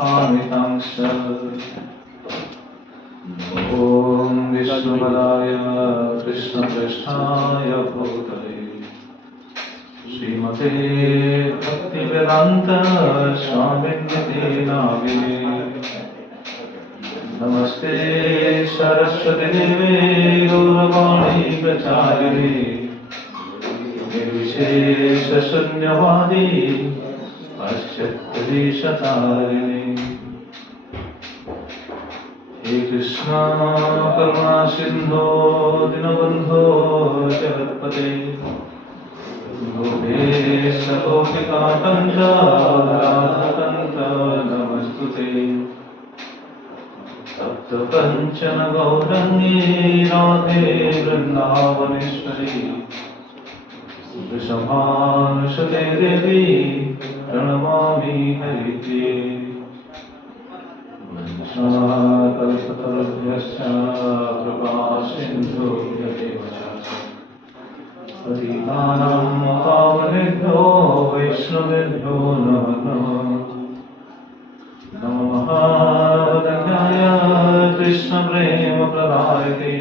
कामितांश्च ॐ विष्णुपदाय कृष्णपृष्ठाय भूतले श्रीमते भक्तिवेदान्त स्वामिन्यते नामिने नमस्ते सरस्वती देवे गौरवाणी प्रचारिणे निर्विशेषशून्यवादी पाश्चात्यदेशतारिणे हे कृष्णा करुणा सिन्धो दीनबन्धो जगत्पते गोपेश गोपिकाकन्त राधाकन्त नमस्तुते सप्तपञ्चन गौरङ्गी राधे वृन्दावनेश्वरी वृषभानुसुते देवी प्रणमामि हरिप्रिये वंशाकल्पतरुभ्यश्च कृपासिन्धुभ्येव च पतितानां पावनेभ्यो वैष्णवेभ्यो नमो नमः नमो महावदन्याय कृष्णप्रेमप्रदायते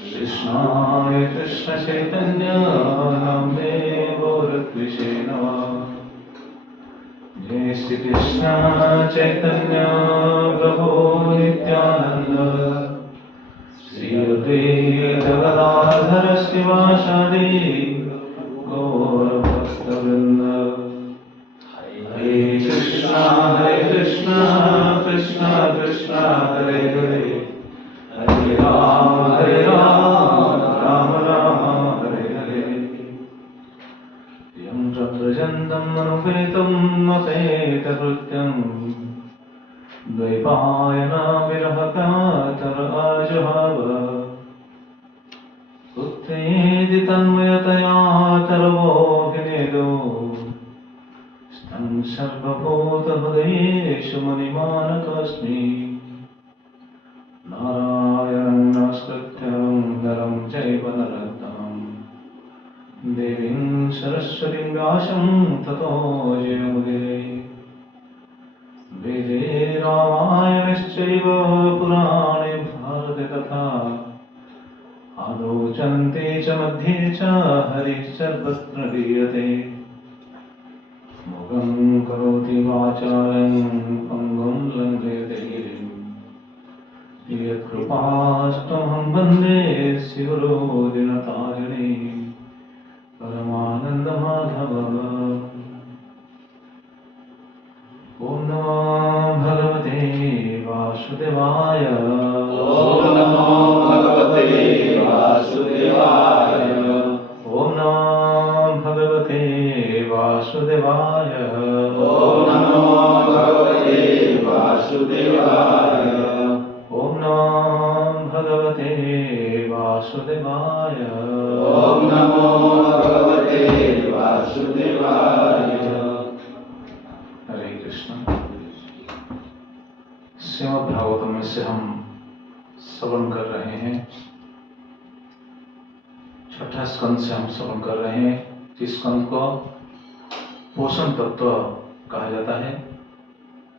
कृष्णाय कृष्णचैतन्य नाम्ने गौरद्विषे नमः जय श्री कृष्ण चैतन्य प्रभु नित्यानंद श्री अद्वैत गदाधर शिवासादि गौरभक्तवृंद हरे कृष्णा कृष्ण कृष्ण हरे हरे हरे राम राम राम हरे हरे यं प्रव्रजन्तं मनुपेतं मपेतकृत्यं द्वैपायनो विरहकातराजुहाव उत्थेति तन्मयतया तर्वोऽभिनेदो स्तं सर्वभूतहृदयेषु मुनिमानतोऽस्मि नारायणं नमस्कृत्य नरं चैव नरोत्तमं देवीं सरस्वतीं व्यासं ततो जयमुदीरये वेदे रामायणश्चैव पुराणे भारते तथा आदौ चन्ते च मध्ये च हरिः सर्वत्र गीयते मुखं करोति वाचालं पङ्गुं लङ्घयते गिरिं यत्कृपास्तमहं वन्दे शिवरो दिनतारिणे परमानन्दमाधव ॐ नमो भगवते वासुदेवाय ॐ नमो भगवते वासुदेवाय ॐ नमो भगवते वासुदेवाय ॐ नमो भगवते वासुदेवाय ॐ नमो भगवते वासुदेवाय ॐ नमो भगवते वासुदेवाय। हरे कृष्ण। श्रीमद् भागवतम में से हम श्रवण कर रहे हैं, छठा स्कंद से हम श्रवण कर रहे हैं। इस स्कंद को पोषण तत्व कहा जाता है।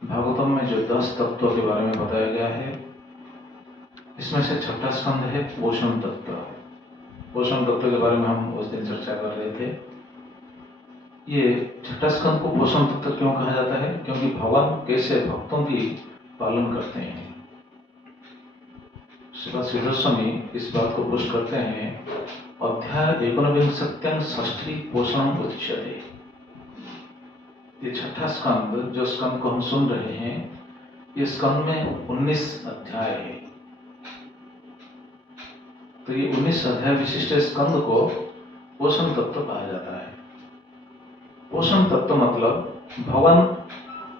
भागवतम में जो 10 तत्वों के बारे में बताया गया है, इसमें से छठा स्कंद है पोषण तत्व। पोषण तत्व के बारे में हम उस दिन चर्चा कर रहे थे। ये छठा स्कंद को पोषण तत्व क्यों कहा जाता है? क्योंकि भगवान कैसे भक्तों की पालन करते हैं। श्रीपाद श्रीधर गोस्वामी इस बात को पुष्ट करते हैं, अध्याय 49 षष्ठी पोषण उच्यते। ये छठा स्कंद, जो स्कंद को हम सुन रहे हैं, ये स्कंद में 19 अध्याय है। तो ये 19 अध्याय विशिष्ट स्कंद को पोषण तत्व कहा जाता है। पोषण तत्व मतलब भगवान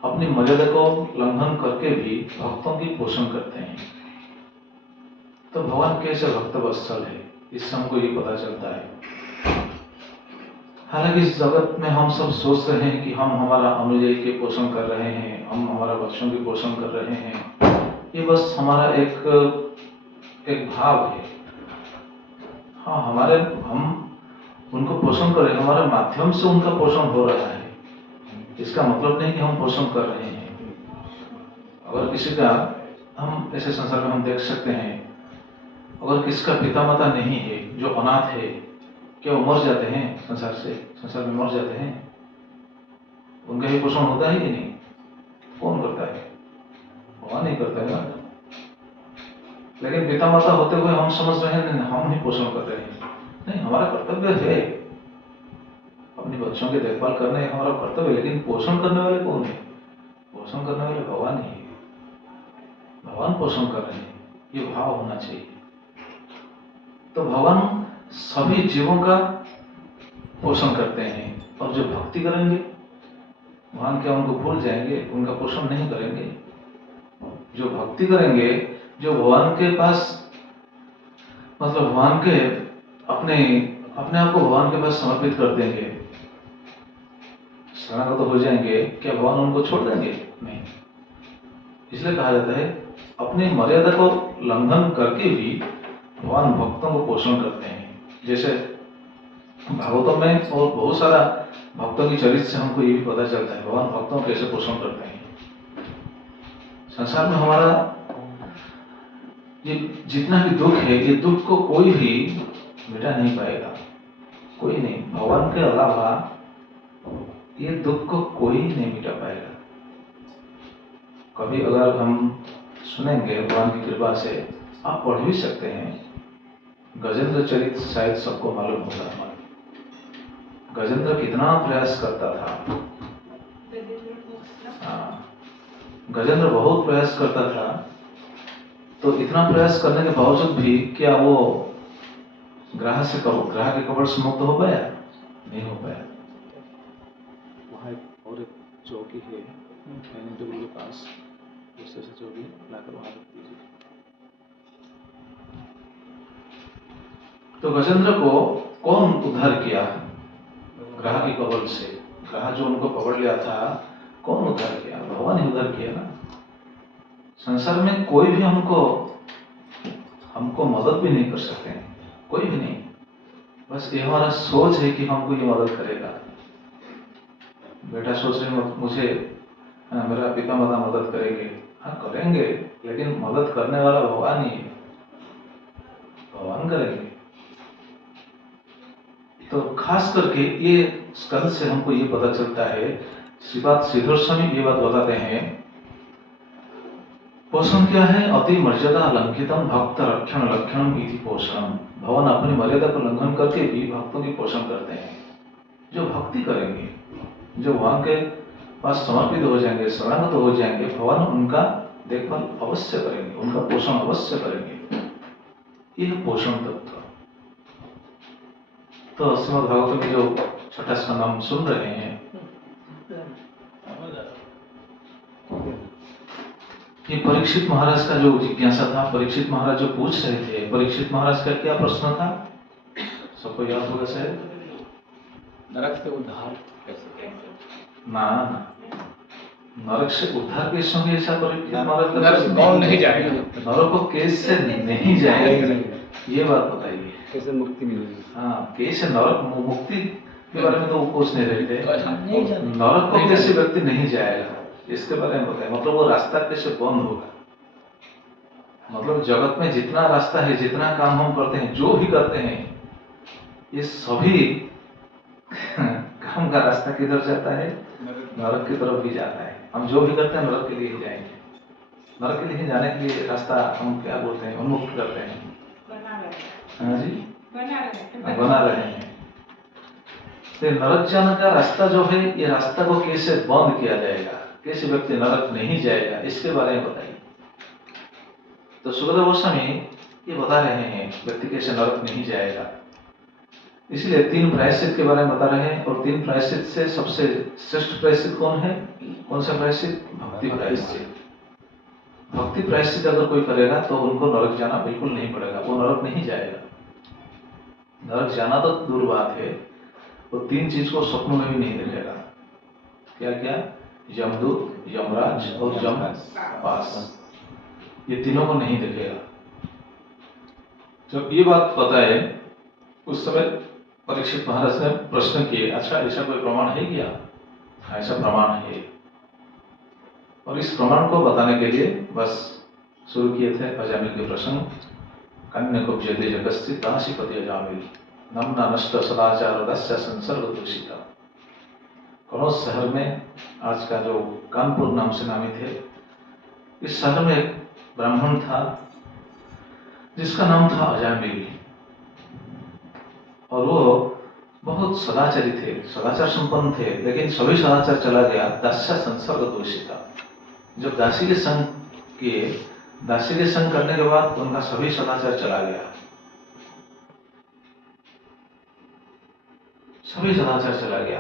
अपनी मर्यादा को उल्लंघन करके भी भक्तों की पोषण करते हैं। तो भगवान कैसे भक्त वत्सल है, इससे हमको ये पता चलता है। हालांकि इस जगत में हम सब सोच रहे हैं कि हम हमारा अनुयायी के पोषण कर रहे हैं, हम हमारा बच्चों की पोषण कर रहे हैं। ये बस हमारा एक भाव है। हाँ, हम उनको पोषण कर रहे हैं, हमारे माध्यम से उनका पोषण हो रहा है। इसका मतलब नहीं कि हम पोषण कर रहे हैं। अगर किसी का, हम ऐसे संसार में हम देख सकते हैं, अगर किसका पिता माता नहीं है, जो अनाथ है, क्या वो मर जाते हैं? संसार में मर जाते हैं? उनका भी पोषण होता है कि नहीं? कौन करता है? भगवान नहीं करता है ना। लेकिन पिता माता होते हुए हम समझ रहे हैं हम ही पोषण कर रहे हैं। नहीं, हमारा कर्तव्य है अपने बच्चों की देखभाल करने, हमारा कर्तव्य, लेकिन पोषण करने वाले कौन है? पोषण करने वाले भगवान ही है। भगवान पोषण कर रहे हैं, ये भाव होना चाहिए। तो भगवान सभी जीवों का पोषण करते हैं, और जो भक्ति करेंगे, भगवान क्या उनको भूल जाएंगे? उनका पोषण नहीं करेंगे। जो भक्ति करेंगे, जो भगवान के पास, मतलब भगवान के अपने आप को भगवान के पास समर्पित कर देंगे, शरणागत हो जाएंगे, क्या भगवान उनको छोड़ देंगे? नहीं। इसलिए कहा जाता है अपनी मर्यादा को उल्लंघन करके भी भगवान भक्तों को पोषण करते हैं। जैसे भागवतों में और बहुत सारा भक्तों की चरित्र से हमको ये भी पता चलता है भगवान भक्तों को कैसे पोषण करते हैं। संसार में हमारा ये जितना भी दुख है, ये दुख को कोई भी मिटा नहीं पाएगा, कोई नहीं। भगवान के अलावा ये दुख को कोई नहीं मिटा पाएगा। कभी अगर हम सुनेंगे भगवान की कृपा से, आप पढ़ भी सकते हैं, गजेंद्र चरित्र शायद सबको मालूम होगा। गजेंद्र कितना प्रयास करता था। गजेंद्र बहुत प्रयास करता था, तो इतना प्रयास करने के बावजूद भी क्या वो ग्रह के कपड़ से मुक्त हो पाया? नहीं हो पाया। वहाँ और एक चौकी है डाइनिंग टेबल के पास, उससे चौकी लाकर वहाँ रख दीजिए। तो गजेंद्र को कौन उद्धार किया? ग्रह की कबल से। ग्रह जो उनको पकड़ लिया था, कौन उद्धार किया? भगवान ही उद्धार किया ना। संसार में कोई भी हमको मदद भी नहीं कर सकते हैं, कोई भी नहीं। बस ये हमारा सोच है कि हमको ये मदद करेगा। बेटा सोच रहे मुझे मेरा पिता माता मदद करेंगे। हाँ, करेंगे, लेकिन मदद करने वाला भगवान ही है, भगवान करेंगे। तो खास करके ये स्कंद से हमको ये पता चलता है, श्रीपाद श्रीधर स्वामी ये बात बताते हैं, पोषण क्या है? अति मर्यादा लंघितम भक्त रक्षण लक्षणम इति पोषणम। भगवान अपनी मर्यादा को उल्लंघन करके भी भक्तों की पोषण करते हैं। जो भक्ति करेंगे, जो भगवान के पास समर्पित हो जाएंगे, शरणागत हो जाएंगे, भगवान उनका देखभाल अवश्य करेंगे, उनका पोषण अवश्य करेंगे। यह पोषण तत्व। तो श्रीमद् भागवत में जो छठा स्कंद हम सुन रहे हैं, ये परीक्षित महाराज का जो जिज्ञासा था, परीक्षित महाराज जो पूछ रहे थे, परीक्षित महाराज का क्या प्रश्न था? सबको याद होगा शायद। नरक से उद्धार कैसे? ना, नरक से उद्धार कैसे होंगे? ऐसा परीक्षित महाराज का नरक कौन नहीं जाएगा? नरक को कैसे नहीं जाएगा, ये बात बताइए। कैसे मुक्ति मिलेगी? हाँ, कैसे नरक मुक्ति के बारे में तो वो पूछ नहीं रहे थे। नरक को कैसे व्यक्ति नहीं जाएगा, इसके बारे में बताएं। मतलब वो रास्ता कैसे बंद होगा? मतलब जगत में जितना रास्ता है, जितना काम हम करते हैं, जो भी करते हैं, ये सभी काम का रास्ता किधर जाता है? नरक की तरफ ही जाता है। हम जो भी करते हैं नरक के लिए ही जाएंगे। नरक के लिए जाने के लिए रास्ता हम क्या बोलते हैं? उन्मुक्त करते हैं। हाँ जी, बना रहे हैं। तो नरक जाने का रास्ता जो है, ये रास्ता को कैसे बंद किया जाएगा, कैसे व्यक्ति नरक नहीं जाएगा, इसके बारे में बताइए। तो सुखदेव गोस्वामी ये बता रहे हैं व्यक्ति कैसे नरक नहीं जाएगा। इसलिए 3 प्रायश्चित के बारे में बता रहे हैं, और 3 प्रायश्चित से सबसे श्रेष्ठ प्रायश्चित कौन है? कौन सा प्रायश्चित? भक्ति प्रायश्चित। भक्ति प्रायश्चित अगर कोई करेगा तो उनको नरक जाना बिल्कुल नहीं पड़ेगा, वो नरक नहीं जाएगा। नरक जाना तो दूर बात है, वो 3 चीज को स्वप्न में भी नहीं देखेगा। क्या क्या? यमदूत, यमराज और यमपास, ये तीनों को नहीं देखेगा। जब ये बात पता है, उस समय परीक्षित महाराज ने प्रश्न किए, अच्छा ऐसा कोई प्रमाण है क्या? ऐसा प्रमाण है। और इस प्रमाण को बताने के लिए बस शुरू किए थे अजामिल के प्रसंग। कन्या कुब्जते जगस्ति दासीपति अजामिल नम्ना नष्ट सदाचार दस्य संसर्ग दूषिता। कनौज शहर में, आज का जो कानपुर नाम से नामित है, इस शहर में एक ब्राह्मण था जिसका नाम था अजामिल। और वो बहुत सदाचारी थे, सदाचार संपन्न थे, लेकिन सभी सदाचार चला गया दास्य संसर्ग दूषिता। जब दासी के संग किए, दासी के संग करने के बाद उनका सभी सदाचार चला गया, सभी सदाचार चला गया।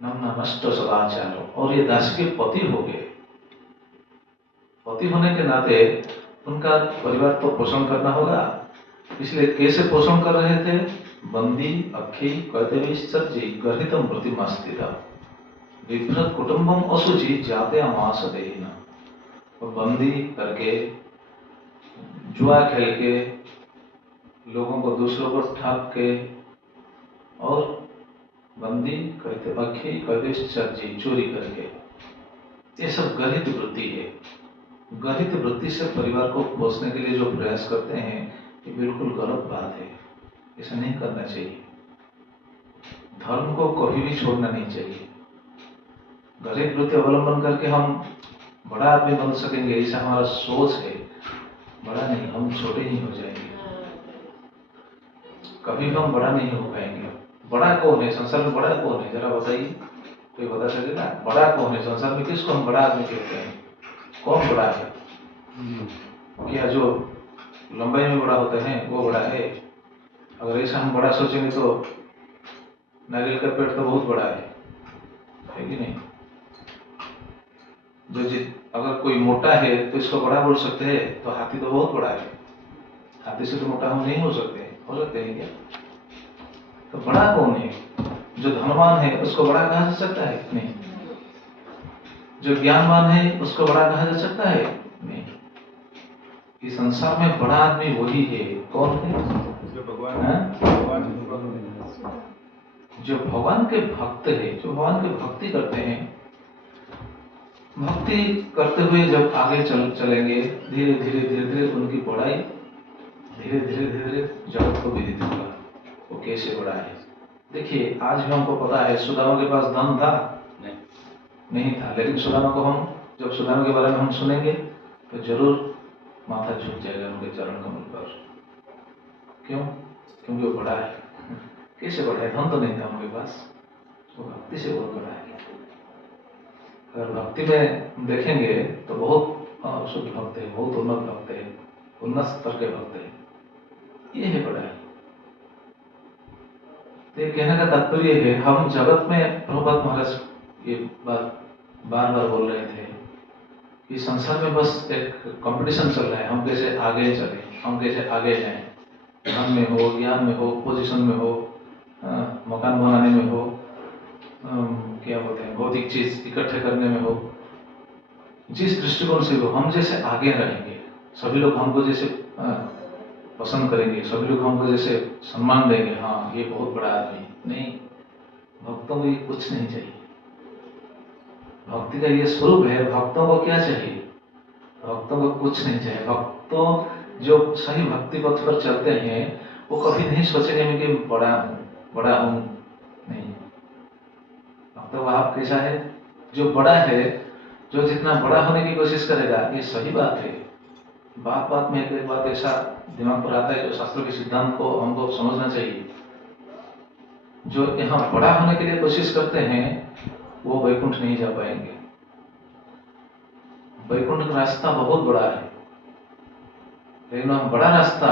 नम्ना नष्ट सदाचार। और ये दासी के पति हो गए। पति होने के नाते उनका परिवार तो पोषण करना होगा, इसलिए कैसे पोषण कर रहे थे? बंदी अक्षी कैतवीश्चर्जी गर्हितम प्रतिमास्थिता विभ्रत कुटुंबम असुचि जाते मास देहिना। और बंदी करके, जुआ खेल के, लोगों को दूसरों को ठग के, और बंदी कहते अक्षी कैतवीश्चर्जी चोरी करके, ये सब गर्हित वृत्ति है। गर्हित वृत्ति से परिवार को पोषने के लिए जो प्रयास करते हैं, ये बिल्कुल गलत बात है। ऐसा नहीं करना चाहिए। धर्म को कभी भी छोड़ना नहीं चाहिए। गर्हित वृत्ति अवलंबन करके हम बड़ा आदमी बन सकेंगे, ऐसा हमारा सोच है। बड़ा नहीं, हम छोटे ही हो जाएंगे, कभी भी हम बड़ा नहीं हो पाएंगे। बड़ा कौन है संसार में? बड़ा कौन है जरा बताइए, कोई बता सकेगा? बड़ा कौन है संसार में? किसको हम बड़ा आदमी कहते हैं? कौन बड़ा है? क्या जो लंबाई में बड़ा होते हैं वो बड़ा है? अगर ऐसा हम बड़ा सोचेंगे तो नारियल का पेड़ तो बहुत बड़ा है कि नहीं? अगर कोई मोटा है तो इसको बड़ा बोल सकते हैं, तो हाथी तो बहुत बड़ा है, हाथी से तो मोटा हम नहीं हो सकते हैं क्या? तो बड़ा कौन है? जो धनवान है उसको बड़ा कहा जा सकता है? नहीं। जो ज्ञानवान है उसको बड़ा कहा जा सकता है? नहीं। इस संसार में बड़ा आदमी वही है। कौन है? जो भगवान के भक्त है, जो भगवान की भक्ति करते हैं। भक्ति करते हुए जब आगे चलेंगे, धीरे धीरे धीरे धीरे उनकी बड़ाई धीरे धीरे धीरे जगत को विदित होगा वो कैसे बड़ा है। देखिए, आज भी हमको पता है सुदामा के पास धन था? नहीं था, लेकिन सुदामा को हम, जब सुदामा के बारे में हम सुनेंगे तो जरूर माथा झुक जाएगा उनके चरण कमल पर। क्यों? क्योंकि वो बड़ा है। कैसे बड़ा है? धन तो नहीं था उनके पास, वो भक्ति से बहुत बड़ा है। अगर भक्ति में देखेंगे तो बहुत शुद्ध भक्त है, बहुत उन्नत भक्त है, उन्नत स्तर के भक्त है। ये है बड़ा है। तो कहने का तात्पर्य है, हम जगत में, प्रभुपाद महाराज ये बात बार बार बोल रहे थे कि संसार में बस एक कंपटीशन चल रहा है, हम कैसे आगे चले, हम कैसे आगे जाएं, धन में हो, ज्ञान में हो, पोजीशन में हो, मकान बनाने में हो, क्या बोलते हैं, भौतिक चीज इकट्ठे करने में हो। जिस दृष्टिकोण से हो, हम जैसे आगे रहेंगे, सभी लोग हमको जैसे पसंद करेंगे, सभी लोग हमको जैसे सम्मान देंगे, हाँ ये बहुत बड़ा आदमी। नहीं, भक्तों को ये कुछ नहीं चाहिए। भक्ति का ये स्वरूप है। भक्तों को क्या चाहिए? भक्तों को कुछ नहीं चाहिए। भक्तों जो सही भक्ति पथ पर चलते हैं वो कभी नहीं सोचेंगे मैं कि बड़ा हूं। नहीं, भक्तों का भाव कैसा है? जो बड़ा है, जो जितना बड़ा होने की कोशिश करेगा, ये सही बात है। बात बात में एक बात ऐसा दिमाग पर आता है जो शास्त्रों के सिद्धांत को हमको समझना चाहिए। जो यहाँ बड़ा होने के लिए कोशिश करते हैं वो वैकुंठ नहीं जा पाएंगे। वैकुंठ का रास्ता बहुत बड़ा है, लेकिन हम बड़ा रास्ता,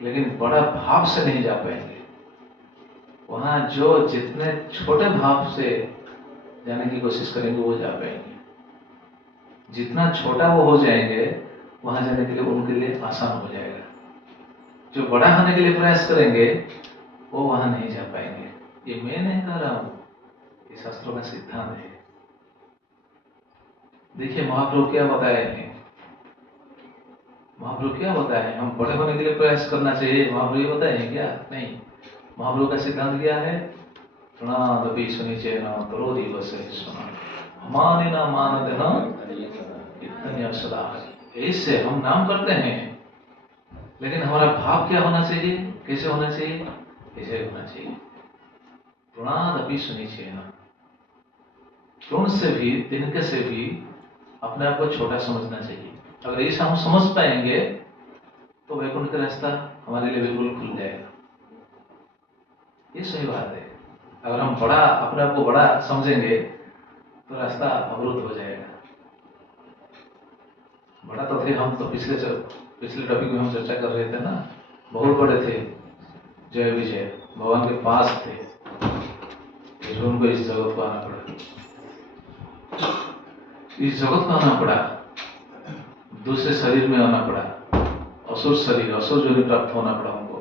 लेकिन बड़ा भाव से नहीं जा पाएंगे। वहां जो जितने छोटे भाव से जाने की कोशिश करेंगे वो जा पाएंगे। जितना छोटा वो हो जाएंगे वहां जाने के लिए उनके लिए आसान हो जाएगा। जो बड़ा होने के लिए प्रयास करेंगे वो वहां नहीं जा पाएंगे। ये मैं नहीं कह रहा हूं, ये शास्त्रों का सिद्धांत है। देखिए महाप्रभु क्या बताए हैं। महाप्रभु क्या बताए हैं? हम बड़े होने के लिए प्रयास करना चाहिए, महाप्रभु ये बताए हैं क्या? नहीं। महाप्रभु का सिद्धांत क्या है? प्रणादपि सुनिचेन तरोधि वसे सुना। माने न मान देना इतने सदा है। इससे हम नाम करते हैं, लेकिन हमारा भाव क्या होना चाहिए, कैसे होना चाहिए, ऐसे होना चाहिए। प्रणा अभी सुनिश्चय ना, तृण से भी, तिनके से भी अपने आप को छोटा समझना चाहिए। अगर ऐसा हम समझ पाएंगे तो वैकुंठ का रास्ता हमारे लिए बिल्कुल खुल जाएगा। ये सही बात है। अगर हम बड़ा, अपने आप को बड़ा समझेंगे तो रास्ता अवरुद्ध हो जाएगा। बड़ा तो थे हम, तो पिछले टॉपिक में हम चर्चा कर रहे थे ना, बहुत बड़े थे जय विजय, भगवान के पास थे, लेकिन उनको इस जगत को आना पड़ा, इस जगत को आना पड़ा, दूसरे शरीर में आना पड़ा, असुर शरीर, असुर योनि प्राप्त होना पड़ा उनको।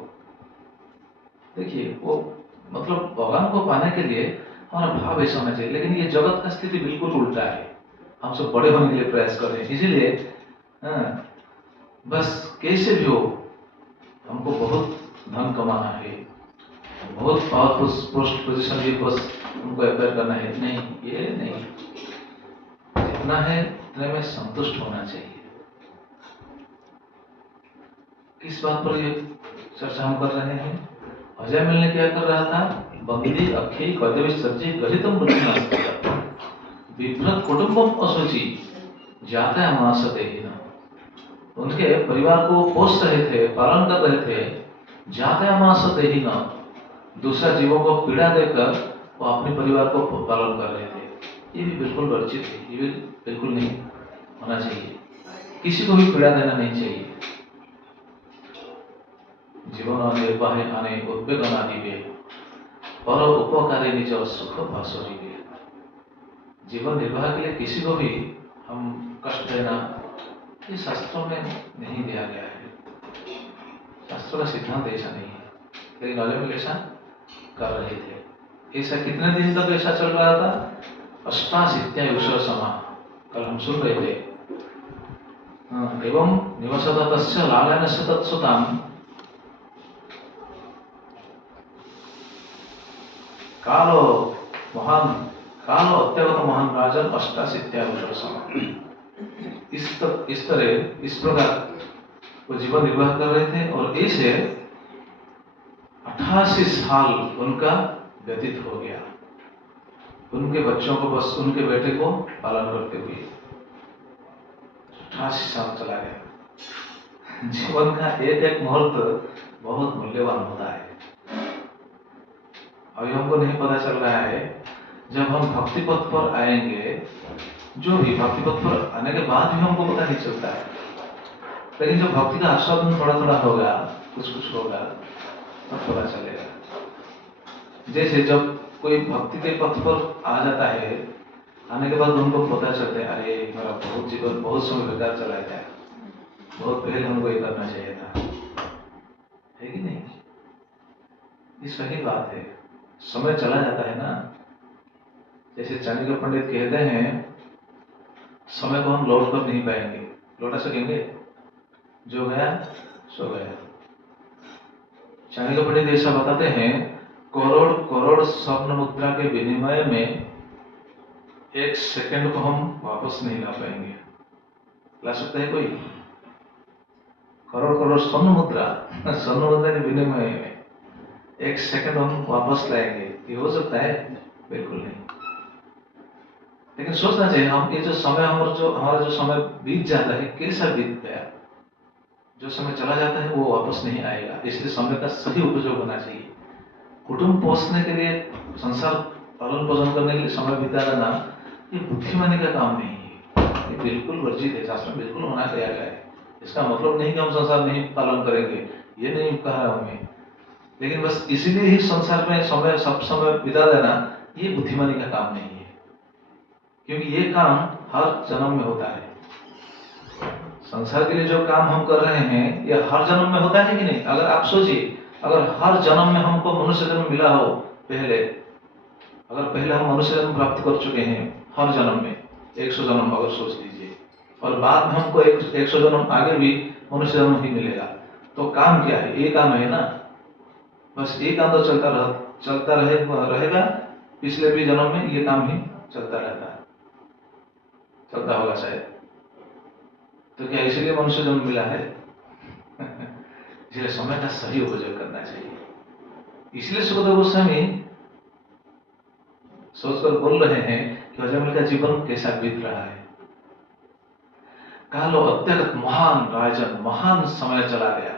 देखिए वो मतलब भगवान को पाने के लिए हमारा भाव ऐसा होना चाहिए। लेकिन ये जगत का स्थिति बिल्कुल उल्टा है, हम सब बड़े होने के लिए प्रयास कर रहे हैं। इसीलिए बस कैसे भी हो हमको बहुत धन कमाना है, बहुत पावरफुल पोस्ट पोजिशन भी बस उनको अपेयर करना है। नहीं, ये नहीं, जितना है उतने में संतुष्ट होना चाहिए। किस बात पर ये चर्चा हम कर रहे हैं? अजय मिलने क्या कर रहा था? बंदी अक्षय कदवी सज्जी गलितम बुद्धिनास्ति विभ्रत कुटुंबम असुचि जाता मासते ही ना। उनके परिवार को पोष रहे थे, पालन कर रहे थे, जाता मासते ही ना, दूसरा जीवों को पीड़ा देकर वो अपने परिवार को पालन कर रहे थे। ये भी बिल्कुल वर्जित है, ये भी बिल्कुल नहीं होना चाहिए। किसी को भी पीड़ा देना नहीं चाहिए। जीवन निर्वाह आने उद्वेगना दिवे पर उपकारी निज सुख भाषोरिवे। जीवन निर्वाह के लिए किसी को भी हम कष्ट देना, ये शास्त्रों में नहीं दिया गया है। शास्त्रों का सिद्धांत ऐसा नहीं है, लेकिन अजय मिल ऐसा कर रहे थे। ऐसा कितने दिन तक ऐसा चल रहा था? अष्टाशीत्युष समा, कल हम सुन रहे थे। एवं निवसत तस्य लालनस्य तत्सुताम कालो महान, कालो अत्यगत महान राजन अष्टाशीत्युष समा। इस तरह, इस प्रकार वो जीवन निर्वाह कर रहे थे और ऐसे 88 साल उनका व्यतीत हो गया, उनके बच्चों को, बस उनके बेटे को पालन करते हुए 88 साल चला गया। जीवन का एक एक मुहूर्त बहुत मूल्यवान होता है। अभी हमको नहीं पता चल रहा है, जब हम भक्ति पथ पर आएंगे, जो भी भक्ति पथ पर आने के बाद भी हमको पता नहीं चलता है, लेकिन जब भक्ति का आस्वादन थोड़ा थोड़ा होगा, कुछ कुछ होगा, तब पता चलेगा। जैसे जब कोई भक्ति के पथ पर आ जाता है, आने के बाद उनको पता चलता है, अरे मेरा बहुत जीवन बहुत समय बेकार चला गया, बहुत पहले हमको ये करना चाहिए था, है कि नहीं? ये सही बात है। समय चला जाता है ना, जैसे चाणक्य पंडित कहते हैं, समय को हम लौट कर नहीं पाएंगे, लौटा सकेंगे? जो गया सो गया। चाणक्य पंडित ऐसा बताते हैं, करोड़ करोड़ स्वर्ण मुद्रा के विनिमय में 1 सेकंड को हम वापस नहीं ला पाएंगे। ला सकता है कोई? करोड़ करोड़ स्वर्ण मुद्रा के विनिमय में 1 सेकंड हम वापस लाएंगे, ये हो सकता है? बिल्कुल नहीं। लेकिन सोचना चाहिए, हम ये जो समय, हमारा जो समय बीत जाता है, कैसा बीत गया? जो समय चला जाता है वो वापस नहीं आएगा, इसलिए समय का सही उपयोग होना चाहिए। कुटुंब पोषने के लिए, संसार पालन पोषण करने के लिए समय बिता देना, ये बुद्धिमानी का काम नहीं है, ये बिल्कुल वर्जित है, शास्त्र में बिल्कुल मना किया गया है। इसका मतलब नहीं कि हम संसार नहीं पालन करेंगे, ये नहीं कहा रहा हूं मैं, लेकिन बस इसीलिए ही संसार में सब समय बिता देना, ये बुद्धिमानी का काम नहीं है, क्योंकि ये काम हर जन्म में होता है। संसार के लिए जो काम हम कर रहे हैं, ये हर जन्म में होता है कि नहीं? अगर आप सोचिए, अगर हर जन्म में हमको मनुष्य जन्म मिला हो, अगर पहले हम मनुष्य जन्म प्राप्त कर चुके हैं, हर जन्म में 100 जन्म अगर सोच लीजिए, और बाद में हमको 100 जन्म आगे भी मनुष्य जन्म ही मिलेगा, तो काम क्या है? ये काम है ना, बस ये काम तो चलता रहेगा। पिछले भी जन्म में ये काम ही चलता रहता है। चलता होगा शायद। तो क्या इसलिए मनुष्य जन्म मिला है? इसलिए समय का सही उपयोग करना चाहिए। इसलिए सुखदेव गोस्वामी सोचकर बोल रहे हैं कि अजमल का जीवन कैसा बीत रहा है। कालो अत्यगत महान राजन, महान समय चला गया।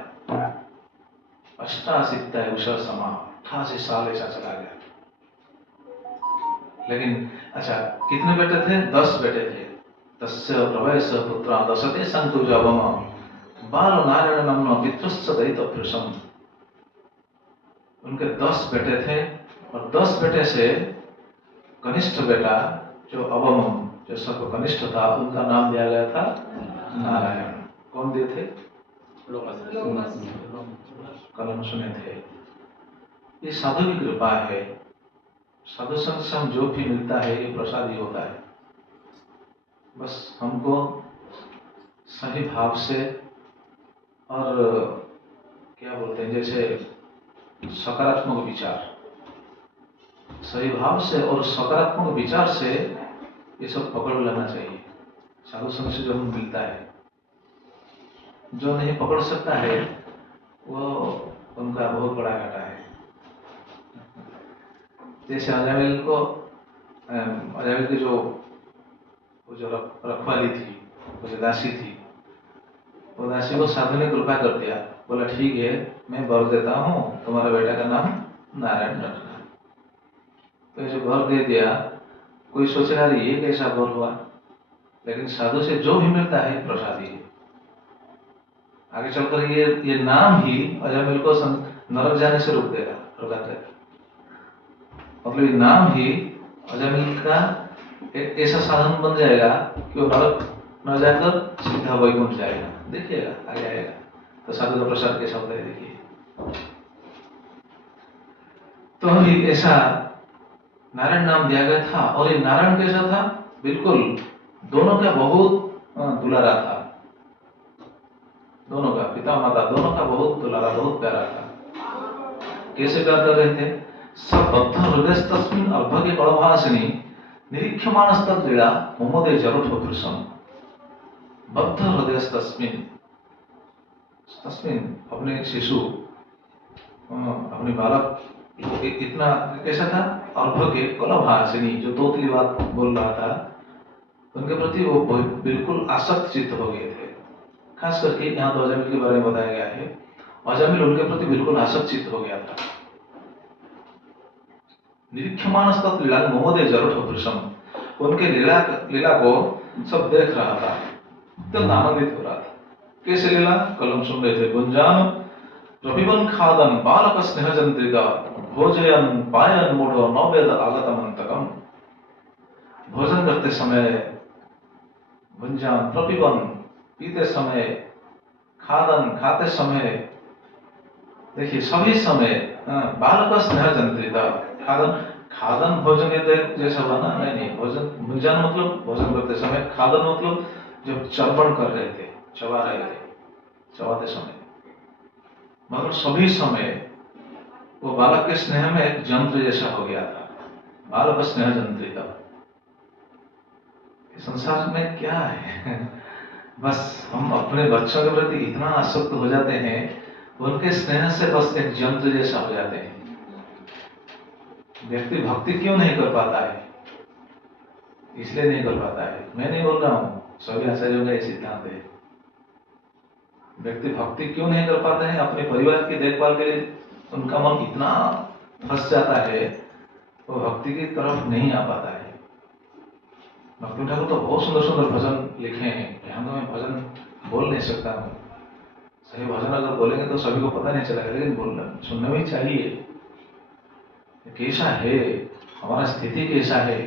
88 उषा समा, 88 साल ऐसा चला गया। लेकिन अच्छा, कितने बेटे थे? 10 बेटे थे। तस्य प्रवयस पुत्रा दशते संतु जवम बाल नारायण नमन पितृश्च दैतभृशम। उनके 10 बेटे थे और 10 बेटे से कनिष्ठ बेटा जो अवमम, जो सबको कनिष्ठ था, उनका नाम दिया गया था नारायण। कौन दिए थे? कलम सुने थे। ये साधु की कृपा है। साधु संग से हम जो भी मिलता है ये प्रसाद ही होता है। बस हमको सही भाव से और क्या बोलते हैं, जैसे सकारात्मक विचार, सही भाव से और सकारात्मक विचार से ये सब पकड़ लेना चाहिए। साधु संग से जो हमें मिलता है, जो नहीं पकड़ सकता है वो उनका बहुत बड़ा घाटा है। जैसे अजामिल को, अजामिल की जो रखवाली थी, वो जो दासी थी, वो दासी को साधु ने कृपा कर दिया, बोला ठीक है मैं वर देता हूँ, तुम्हारा बेटा का नाम नारायण रखना। तो ऐसे वर दे दिया। कोई सोचेगा ये कैसा वर हुआ, लेकिन साधु से जो भी मिलता है प्रसादी है। आगे चलकर ये नाम ही अजामिल को नरक जाने से रोक देगा, रुका देगा। मतलब ये नाम ही अजामिल का एक ऐसा साधन बन जाएगा कि वो नरक न जाकर सीधा वैकुंठ जाएगा। देखिएगा आगे आएगा तो साधु का प्रसाद कैसा होता है, देखिए। तो अभी ऐसा नारायण नाम दिया गया था। और ये नारायण कैसा था? बिल्कुल दोनों का बहुत दुलारा था। दोनों का, पिता माता दोनों का बहुत दुलारा, बहुत प्यारा था। कैसे प्यार कर रहे थे? सब बद्ध हृदय तस्मिन अर्भगे कलभासिनी निरीक्षमाणस्तद लीला मोमोदे जरुठो कृष्ण। बद्ध हृदय तस्मिन, अपने शिशु, अपने बालक इतना कैसा था? अर्भगे कलभासिनी, जो तोतली बात बोल रहा था, उनके प्रति वो बिल्कुल आसक्त चित्त हो गए थे। खास करके यहाँ तो अजामिल के बारे में बताया गया है। अजामिल उनके प्रति बिल्कुल आसक्त चित्त हो गया था। निरीक्षमाणस्तद लीला मोमोदे जरुठो कृष्ण, उनके लीला को सब देख रहा था, अत्यंत आनंदित हो रहा था। कैसे लीला? कलम सुन रहे थे। गुंजान रविवन खादन बालक स्नेह जंत्रिका भोजयन पायन मूढ़ो नवेद आगतमंतकम। भोजन करते समय गुंजान, प्रपिवन पीते समय, खादन खाते समय, देखिए सभी समय बालक स्नेह जंत्रिका। खादन भोजन के जैसा बना नहीं। भोजन गुंजान मतलब भोजन करते समय, खादन मतलब जब चर्पण कर रहे थे, चबा रहे थे, चबाते समय, मतलब सभी समय वो बालक के स्नेह में एक जंत्र जैसा हो गया था। बालक स्नेह जंत्रिका। संसार में क्या है? बस हम अपने बच्चों के प्रति इतना आसक्त हो जाते हैं, उनके स्नेह से बस एक जंत्र जैसा हो जाते हैं। व्यक्ति भक्ति क्यों नहीं कर पाता है? इसलिए नहीं कर पाता है। मैं नहीं बोल रहा हूँ, सभी आचार्यों का ये सिद्धांत है। व्यक्ति भक्ति क्यों नहीं कर पाते हैं? अपने परिवार की देखभाल के लिए उनका मन इतना फंस जाता है, वो भक्ति की तरफ नहीं आ पाता है। भक्ति ठाकुर तो बहुत सुंदर सुंदर भजन लिखे हैं, यहाँ तो मैं भजन बोल नहीं सकता हूँ। सही भजन अगर बोलेंगे तो सभी को पता नहीं चलेगा, लेकिन बोलना सुनना भी चाहिए। कैसा है हमारा स्थिति, कैसा है?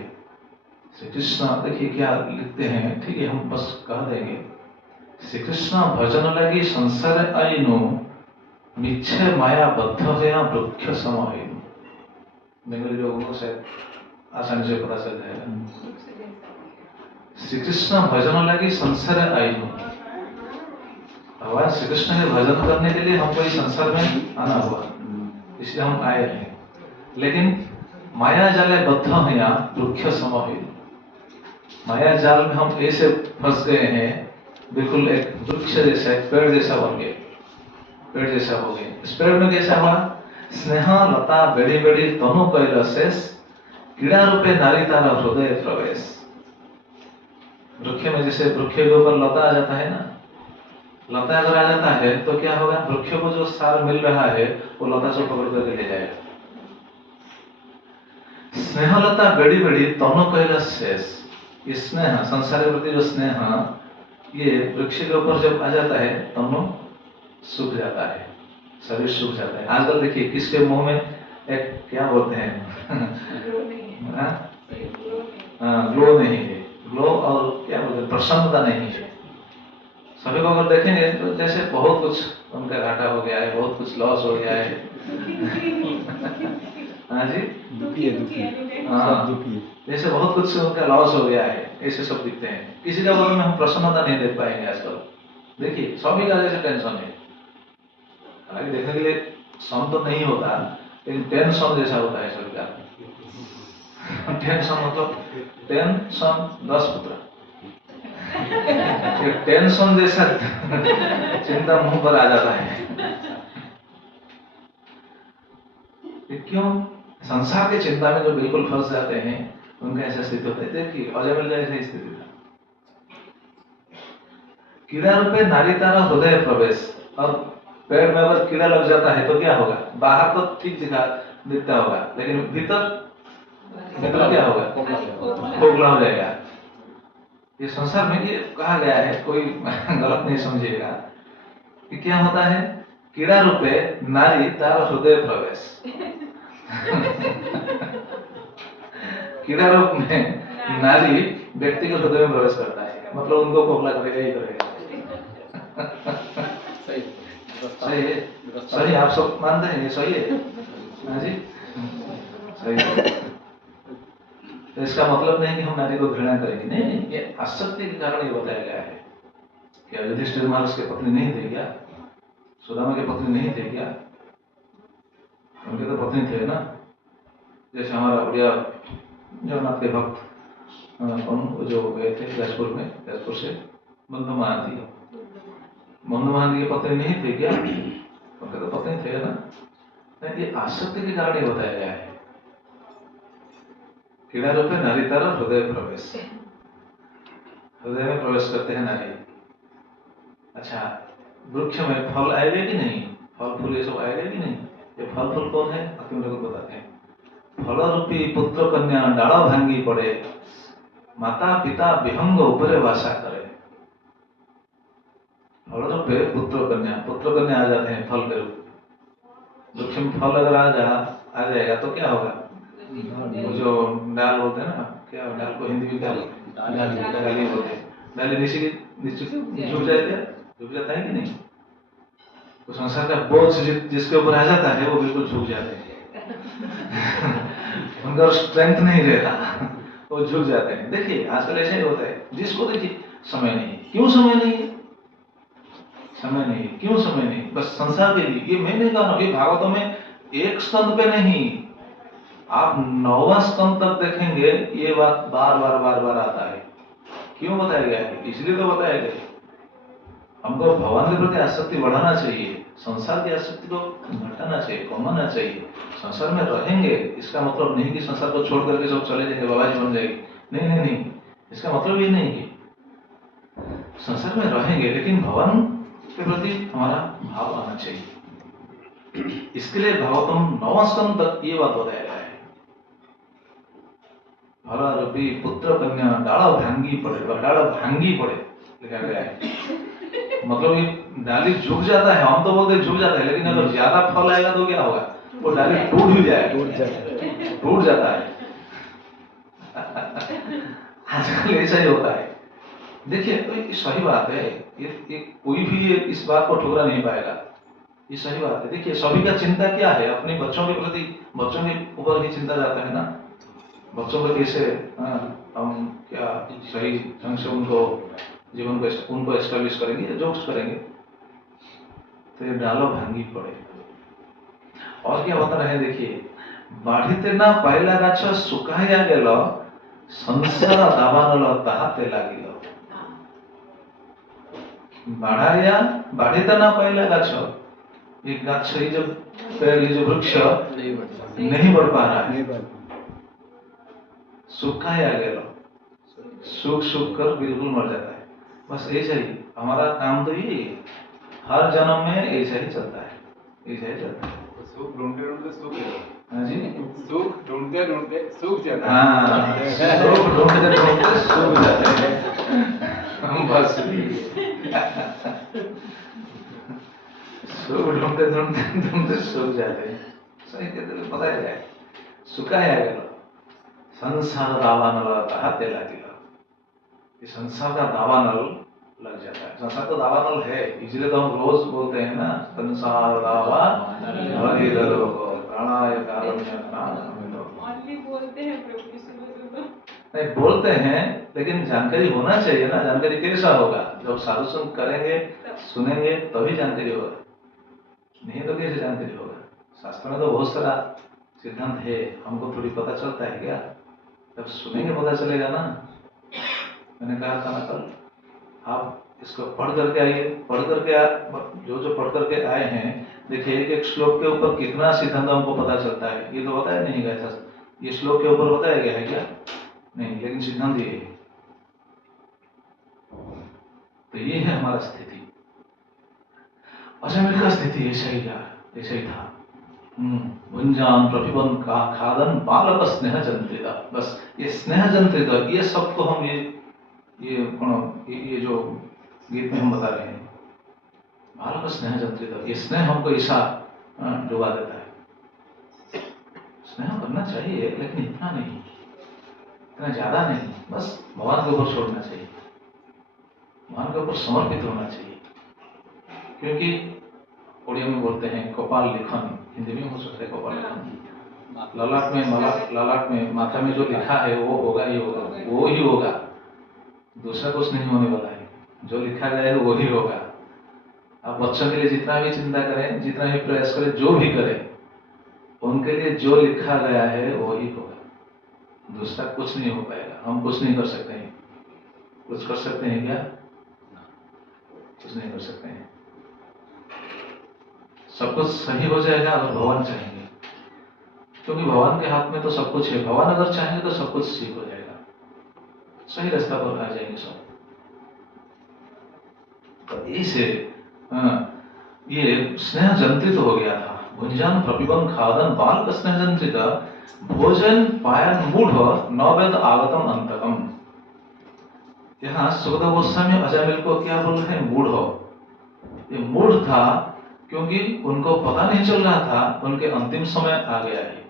श्री कृष्ण देखिए क्या लिखते हैं, ठीक है हम बस कह देंगे। श्री कृष्ण भजन लगी संसार आईनु मिच्छे माया बद्ध गया वृक्ष समय। बंगाली लोगों को शायद आसानी से पता चल जाएगा। श्री कृष्ण भजन लगी संसार आईनु, भगवान श्री कृष्ण के भजन करने के लिए हमको इस संसार में आना हुआ, इसलिए हम आए हैं। लेकिन माया जाले बद्ध गया वृक्ष समय, माया जाल में हम ऐसे फंस गए हैं, बिल्कुल एक वृक्ष जैसा, एक पेड़ जैसा बन गए, पेड़ जैसा हो गए। इस पेड़ में कैसा हुआ? स्नेह लता बेड़ी बेड़ी तनु कैल शेष, कीड़ा रूपे नारी तारा हृदय प्रवेश। वृक्ष में जैसे वृक्ष के ऊपर लता आ जाता है ना, लता अगर आ जाता है तो क्या होगा? वृक्ष को जो सार मिल रहा है वो लता से पकड़ करके ले जाएगा। स्नेहलता बेड़ी बेड़ी तनु कैल शेष, ये स्नेह, संसार के प्रति जो स्नेह, ये वृक्ष के ऊपर जब आ जाता है तनु सूख जाता है, शरीर सूख जाता है। आजकल देखिए किसके मुंह में एक क्या बोलते हैं ग्लो नहीं है, ग्लो और क्या बोलते हैं, प्रसन्नता नहीं है। सभी को अगर देखेंगे तो जैसे बहुत कुछ उनका घाटा हो गया है, बहुत कुछ लॉस हो गया है। हाँ जी, दुखी, जैसे बहुत कुछ उनका लॉस हो गया है, ऐसे सब दिखते हैं। किसी का बारे में हम प्रसन्नता नहीं देख पाएंगे आजकल। देखिए सभी का जैसे टेंशन है, हालांकि देखने के लिए सम तो नहीं होता, लेकिन टेंशन जैसा होता है सभी का। टेंशन मतलब टेंशन 10 पुत्र, टेंशन जैसा चिंता मुंह पर आ जाता है। क्यों? संसार की चिंता में जो बिल्कुल फंस जाते हैं उनका ऐसा स्थिति होता है। देखिए अजय मिल जाए ऐसी स्थिति था। कीड़ा रूपे नारी तारा हृदय प्रवेश, और पेड़ में अगर कीड़ा लग जाता है तो क्या होगा? बाहर तो ठीक दिखता होगा, लेकिन भीतर क्या होगा? खोखला हो जाएगा। ये संसार में ये कहा गया है, कोई गलत नहीं समझिएगा, कि क्या होता है? कीड़ा रूपे नारी तारा हृदय प्रवेश। कीड़ा रूप में नारी व्यक्ति के हृदय में प्रवेश करता है, मतलब उनको खोखला करेगा ही करेगा। सही है, सही, आप सब मानते हैं ये सही है? हाँ जी, सही है। तो इसका मतलब नहीं कि हम नारी को घृणा करेंगे, नहीं, ये आसक्ति के कारण ये बताया गया है। क्या युधिष्ठिर महाराज के पत्नी नहीं थे क्या? सुदामा के पत्नी नहीं थे क्या? उनके तो पत्नी थे ना। जैसे हमारा बढ़िया जगन्नाथ के भक्त जो गए थे जयपुर में, जयपुर से बंधु महांती की पत्नी नहीं थे क्या? उनके तो पत्नी थे ना। ये आसक्ति के कारण ये बताया गया है। कीड़ा रूपे नारी तारा हृदय प्रवेश, हृदय में प्रवेश करते हैं नारी। अच्छा, वृक्ष में फल आएगा कि नहीं? फल फूल ये सब आएगा कि नहीं? ये फल फूल कौन है? अतिम लोग बताते हैं। फल रूपी पुत्र कन्या डाल भांगी पड़े, माता पिता विहंग ऊपरे वासा करे। फल रूपे पुत्र कन्या आ जाते हैं फल के रूप। वृक्ष में फल अगर आ जाएगा तो क्या होगा? वो जो डाल बोलते हैं ना, क्या डाल को हिंदी में क्या बोलते हैं? डाली बोलते हैं। डाली नीचे झुक जाता है कि नहीं? तो संसार का बोझ जिसके ऊपर आ जाता है वो बिल्कुल झुक जाते हैं। उनका स्ट्रेंथ नहीं रहता, वो झुक जाते हैं। देखिए आजकल ऐसा ही होता है, जिसको देखिए समय नहीं। क्यों समय नहीं है? समय नहीं, क्यों समय नहीं? बस संसार के लिए। ये मैं नहीं कह रहा हूं, ये भागवतों में एक स्कंद पे नहीं, आप 9वां स्कंद तक देखेंगे ये बात बार बार आता है। क्यों बताया गया है? इसलिए तो बताया गया है हमको भगवान के प्रति आसक्ति बढ़ाना चाहिए, संसार की आसक्ति को घटाना चाहिए, कमाना चाहिए। संसार में रहेंगे इसका मतलब नहीं कि संसार को छोड़ करके सब चले जाएंगे, बाबा जी बन जाएगी। नहीं, इसका मतलब ये नहीं कि संसार में रहेंगे लेकिन भगवान के प्रति हमारा भाव आना चाहिए। इसके लिए भागवतम 9वां स्कंद तक ये बात बताया गया है। भरा रूपी पुत्र कन्या डाला भांगी पड़े लिखा गया है। मतलब ये डाली झुक जाता है, हम तो बोलते झुक जाता है, लेकिन अगर ज्यादा फल आएगा तो क्या होगा? वो डाली टूट भी जाएगा, टूट जाता है। आजकल ऐसा ही होता है। देखिए तो ये सही बात है, ये कोई भी इस बात को ठुकरा नहीं पाएगा, ये सही बात है। देखिए सभी का चिंता क्या है? अपने बच्चों के प्रति, बच्चों के ऊपर ही चिंता जाता है ना। बच्चों को कैसे हम क्या सही ढंग से उनको जीवन को उनको एस्टैब्लिश करेंगे, जो कुछ करेंगे। तो ये डालो भांगी पड़े। और क्या होता रहे? देखिए, बाढ़िते ना पहला गाछ सुखाया गेल, संसार दावानल ताहाते लागिल बढ़ाया बढ़िता ना पाइला गाछ ये गाछ ये जो पेड़ ये जो वृक्ष नहीं बढ़ पा रहा है सुखाया गया सूख सूख कर बिल्कुल मर जाता है बस ऐसा ही हमारा काम तो यही है हर जन्म में ऐसा ही चलता है ऐसा ही चलता है सुख ढूंढते ढूंढते सुख जाता हाँ जी सुख ढूंढते ढूंढते सुख जाता हाँ सुख ढूंढते ढूंढते सूख जाते हैं हम बस सुख ढूंढते ढूंढते ढूंढते सूख जाते हैं सही कहते हैं पता है सुखाया गया संसार दावानल ताहाते लागिल ये संसार का दावानल लग जाता है संसार तो दावानल है इसलिए तो हम रोज बोलते हैं ना संसार दावा प्राणाय ओनली बोलते हैं प्रभु यीशु मसीह तो नहीं बोलते हैं लेकिन जानकारी होना चाहिए ना जानकारी कैसा होगा जब साधु संग करेंगे सुनेंगे तभी जानकारी होगा नहीं तो कैसे जानकारी होगा शास्त्र में तो बहुत सारा सिद्धांत है हमको थोड़ी पता चलता है क्या जब सुनेंगे पता चलेगा ना मैंने कहा था ना कल आप इसको पढ़ करके आइए पढ़ करके जो पढ़ करके आए हैं देखिए एक एक श्लोक के ऊपर कितना सिद्धांत हमको पता चलता है ये तो बताया नहीं गया था ये श्लोक के ऊपर बताया गया है क्या नहीं लेकिन सिद्धांत ये है तो ये है हमारा स्थिति अजमेर का स्थिति ऐसा ही था भुंजान प्रतिबन का खादन बालक स्नेह जंत्रिता बस ये स्नेह जंत्रिता ये सबको हम ये जो गीत में हम बता रहे हैं बालक स्नेह जंत्रिता ये स्नेह हमको ऐसा डुबा देता है स्नेह करना चाहिए लेकिन इतना नहीं इतना ज्यादा नहीं बस भगवान के ऊपर छोड़ना चाहिए भगवान के ऊपर समर्पित होना चाहिए क्योंकि उड़िया में बोलते हैं कपाल लिखन हिंदी में हो सकता है कपाल लिखन ललाट में माथा में जो लिखा है वो होगा ही होगा दूसरा कुछ नहीं होने वाला है जो लिखा गया है वो ही होगा आप बच्चों के लिए जितना भी चिंता करें जितना भी प्रयास करें जो भी करें उनके लिए जो लिखा गया है वो ही होगा दूसरा कुछ नहीं हो पाएगा हम कुछ नहीं कर सकते हैं कुछ कर सकते हैं क्या कुछ नहीं कर सकते हैं सब कुछ सही हो जाएगा अगर भगवान चाहेंगे क्योंकि भगवान के हाथ में तो सब कुछ है भगवान अगर चाहेंगे तो सब कुछ ठीक हो जाएगा सही रास्ता पर आ जाएंगे सब तो इसे ये स्नेह जंत्रित हो गया था भुंजन प्रतिबंध खादन बाल का स्नेह जंत्रित भोजन पायन मूढ़ नवेद आगतम अंतकम यहाँ सुखदेव गोस्वामी अजामिल को क्या बोल रहे हैं मूढ़ ये मूढ़ था क्योंकि उनको पता नहीं चल रहा था उनके अंतिम समय आ गया है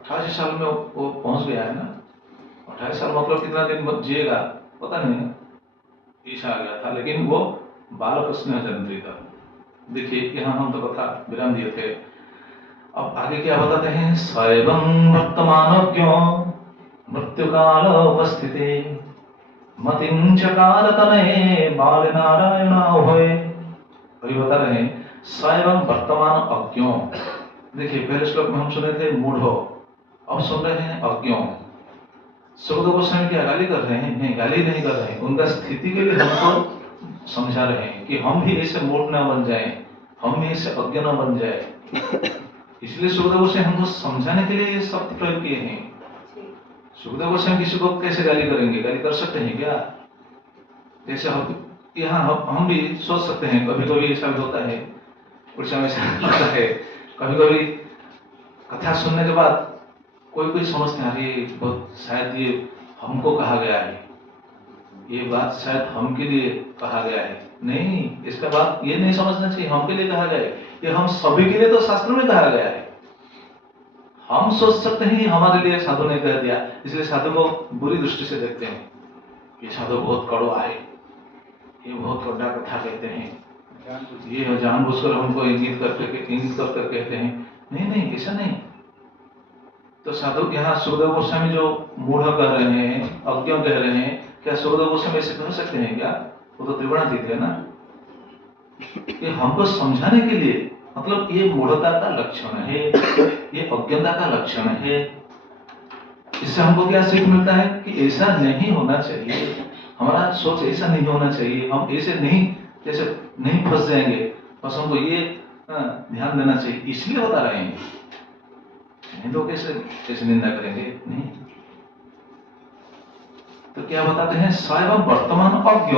88 साल में वो पहुंच गया है ना 28 साल मतलब कितना दिन जिएगा पता नहीं ना ईशा आ गया था लेकिन वो बालक स्नेह जंत्रित देखिए यहाँ हम तो कथा विराम दिए थे अब आगे क्या बताते हैं स्वयं वर्तमानज्ञ मृत्यु काल उपस्थिति मतिंच काल तनये बाल नारायण होए अभी बता रहे हैं स्वयं वर्तमान अज्ञों देखिए पहले श्लोक में हम सुने थे मूढ़ो अब सुन रहे हैं अज्ञों सुखदेव गोस्वामी क्या गाली कर रहे हैं नहीं गाली नहीं कर रहे हैं उनका स्थिति के लिए हमको समझा रहे हैं कि हम भी ऐसे मूढ़ न बन जाएं हम भी ऐसे अज्ञ न बन जाए इसलिए सुखदेव गोस्वामी हमको समझाने के लिए ये शब्द प्रयोग किए हैं सुखदेव गोस्वामी किसी को कैसे गाली करेंगे गाली कर सकते हैं क्या जैसे यहाँ हम भी सोच सकते हैं कभी कभी ऐसा भी होता है कुछ ऐसा होता है कभी कभी कथा सुनने के बाद कोई समझते हैं अरे बहुत शायद ये हमको कहा गया है ये बात शायद हम के लिए कहा गया है नहीं इसका बात ये नहीं समझना चाहिए हम के लिए कहा गया है ये हम सभी के लिए तो शास्त्र में कहा गया है हम सोच सकते हैं हमारे लिए साधु ने कह दिया इसलिए साधु को बुरी दृष्टि से देखते हैं ये साधु बहुत कड़वा है ये बहुत कड़ा कथा कहते हैं ये जानबूझकर हमको इंगित कर कहते हैं नहीं ऐसा नहीं तो साधु यहाँ सुखदेव गोस्वामी जो मूढ़ कह रहे हैं अज्ञ कह रहे हैं क्या सुखदेव गोस्वामी ऐसे कह सकते हैं क्या वो तो त्रिगुणातीत है ना ये हमको समझाने के लिए मतलब ये मूढ़ता का लक्षण है ये अज्ञता का लक्षण है इससे हमको क्या सीख मिलता है कि ऐसा नहीं होना चाहिए, हमारा सोच ऐसा नहीं होना चाहिए, हम ऐसे नहीं फंस जाएंगे, बस हमको ये ध्यान देना चाहिए, इसलिए बता रहे हैं। नहीं तो कैसे निंदा करेंगे? नहीं। तो क्या बताते हैं, स्वयं वर्तमान अज्ञ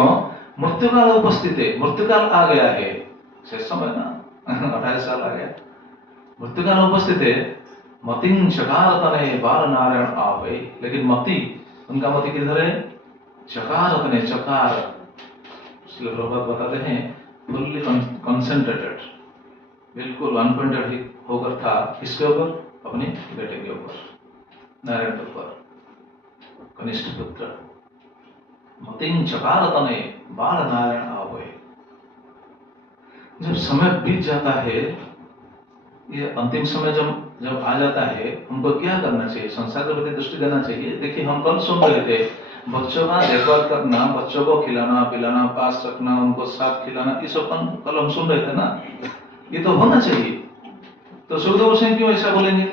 मृत्युकाल उपस्थित है, मृत्युकाल आ गया है, शेष समय ना 28 साल आ गया, मृत्युकाल उपस्थित है। मतिं चकार तने बाल नारायण आवे, लेकिन मति, उनका मति किधर है? चकार तने, चकार, इसलिए प्रभुपाद बताते हैं फुल्ली कंसंट्रेटेड, बिल्कुल अनपॉइंटेड होकर था, इसके ऊपर, अपने बेटे के ऊपर, नारायण के ऊपर, कनिष्ठ पुत्र। मतिं चकार तने बाल नारायण आवे। जब समय बीत जाता है, ये अंतिम समय जब आ जाता है, हमको क्या करना चाहिए? संसार के प्रति दृष्टि देना चाहिए। देखिए, हम कल सुन रहे थे, बच्चों का देखभाल करना, बच्चों को खिलाना पिलाना, पास रखना, उनको साथ खिलाना, ये सब कल हम सुन रहे थे ना, ये तो होना चाहिए। तो सुखदेव सिंह क्यों ऐसा बोलेंगे?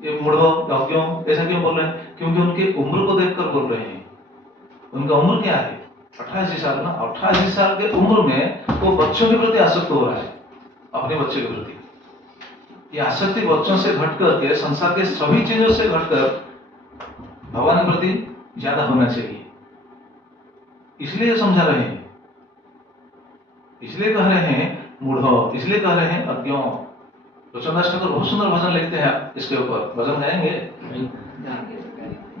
ये मूढ़ो क्यों ऐसा क्यों बोल रहे हैं? क्योंकि उनकी उम्र को देखकर बोल रहे हैं। उनका उम्र क्या है? 88 साल ना। 88 साल के उम्र में वो बच्चों के प्रति आसक्त हो रहा है, अपने बच्चे के प्रति। ये आसक्ति बच्चों से घटकर के, संसार के सभी चीजों से घटकर भगवान के प्रति ज्यादा होना चाहिए। इसलिए समझा रहे हैं, इसलिए कह रहे हैं मूढ़ो, इसलिए कह रहे हैं अज्ञो। लोचनदास ठाकुर बहुत सुंदर भजन लिखते हैं इसके ऊपर। भजन गाएंगे?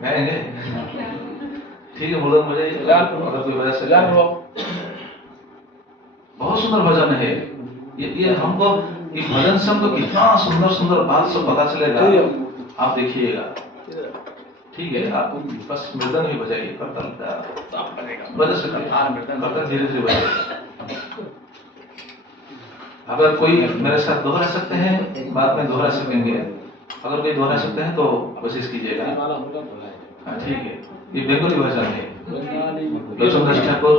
गाएंगे? ठीक है, मुर्दन बजाइए अगर कोई बजा सकता है। बहुत सुंदर भजन है ये हमको, ये भजन से हमको कितना सुंदर सुंदर बात सब पता चलेगा, आप देखिएगा। ठीक है, आप बस मृदंग भी बजाइए, करता बजा सकते, धीरे धीरे बजाइए। अगर कोई मेरे साथ दोहरा सकते हैं, बाद में दोहरा सकेंगे। अगर कोई दोहरा सकते हैं तो कोशिश कीजिएगा। हाँ, ठीक है। ये बंगाली भजन है, लोचनदास ठाकुर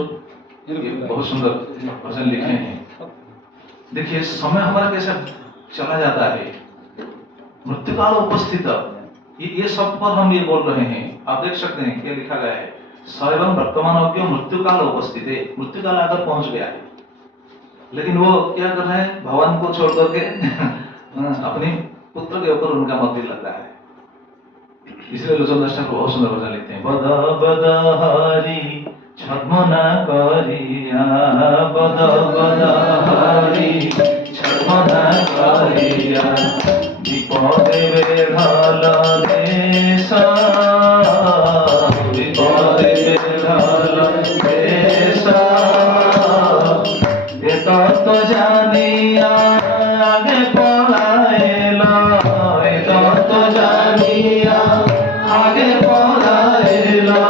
ये बहुत सुंदर भजन लिखे हैं। देखिए, समय हमारा कैसा चला जाता है, मृत्युकाल उपस्थित, ये सब पर हम ये बोल रहे हैं। आप देख सकते हैं क्या लिखा गया है, स्वयं वर्तमान अज्ञ मृत्युकाल उपस्थित है, मृत्युकाल आकर पहुंच गया है। लेकिन वो क्या कर रहे हैं? भगवान को छोड़ करके अपने पुत्र के ऊपर उनका मत लग रहा है। इसलिए लोचनदास ठाकुर बहुत सुंदर भजन लिखते हैं। बद बद हरि छद्म न करिया, बद बद हरि छद्म न करिया, विपदे बेढ़ल देश, विपदे बेढ़ल देश, तत्व जानिया आगे पलायला, तत्व जानिया आगे पलायला,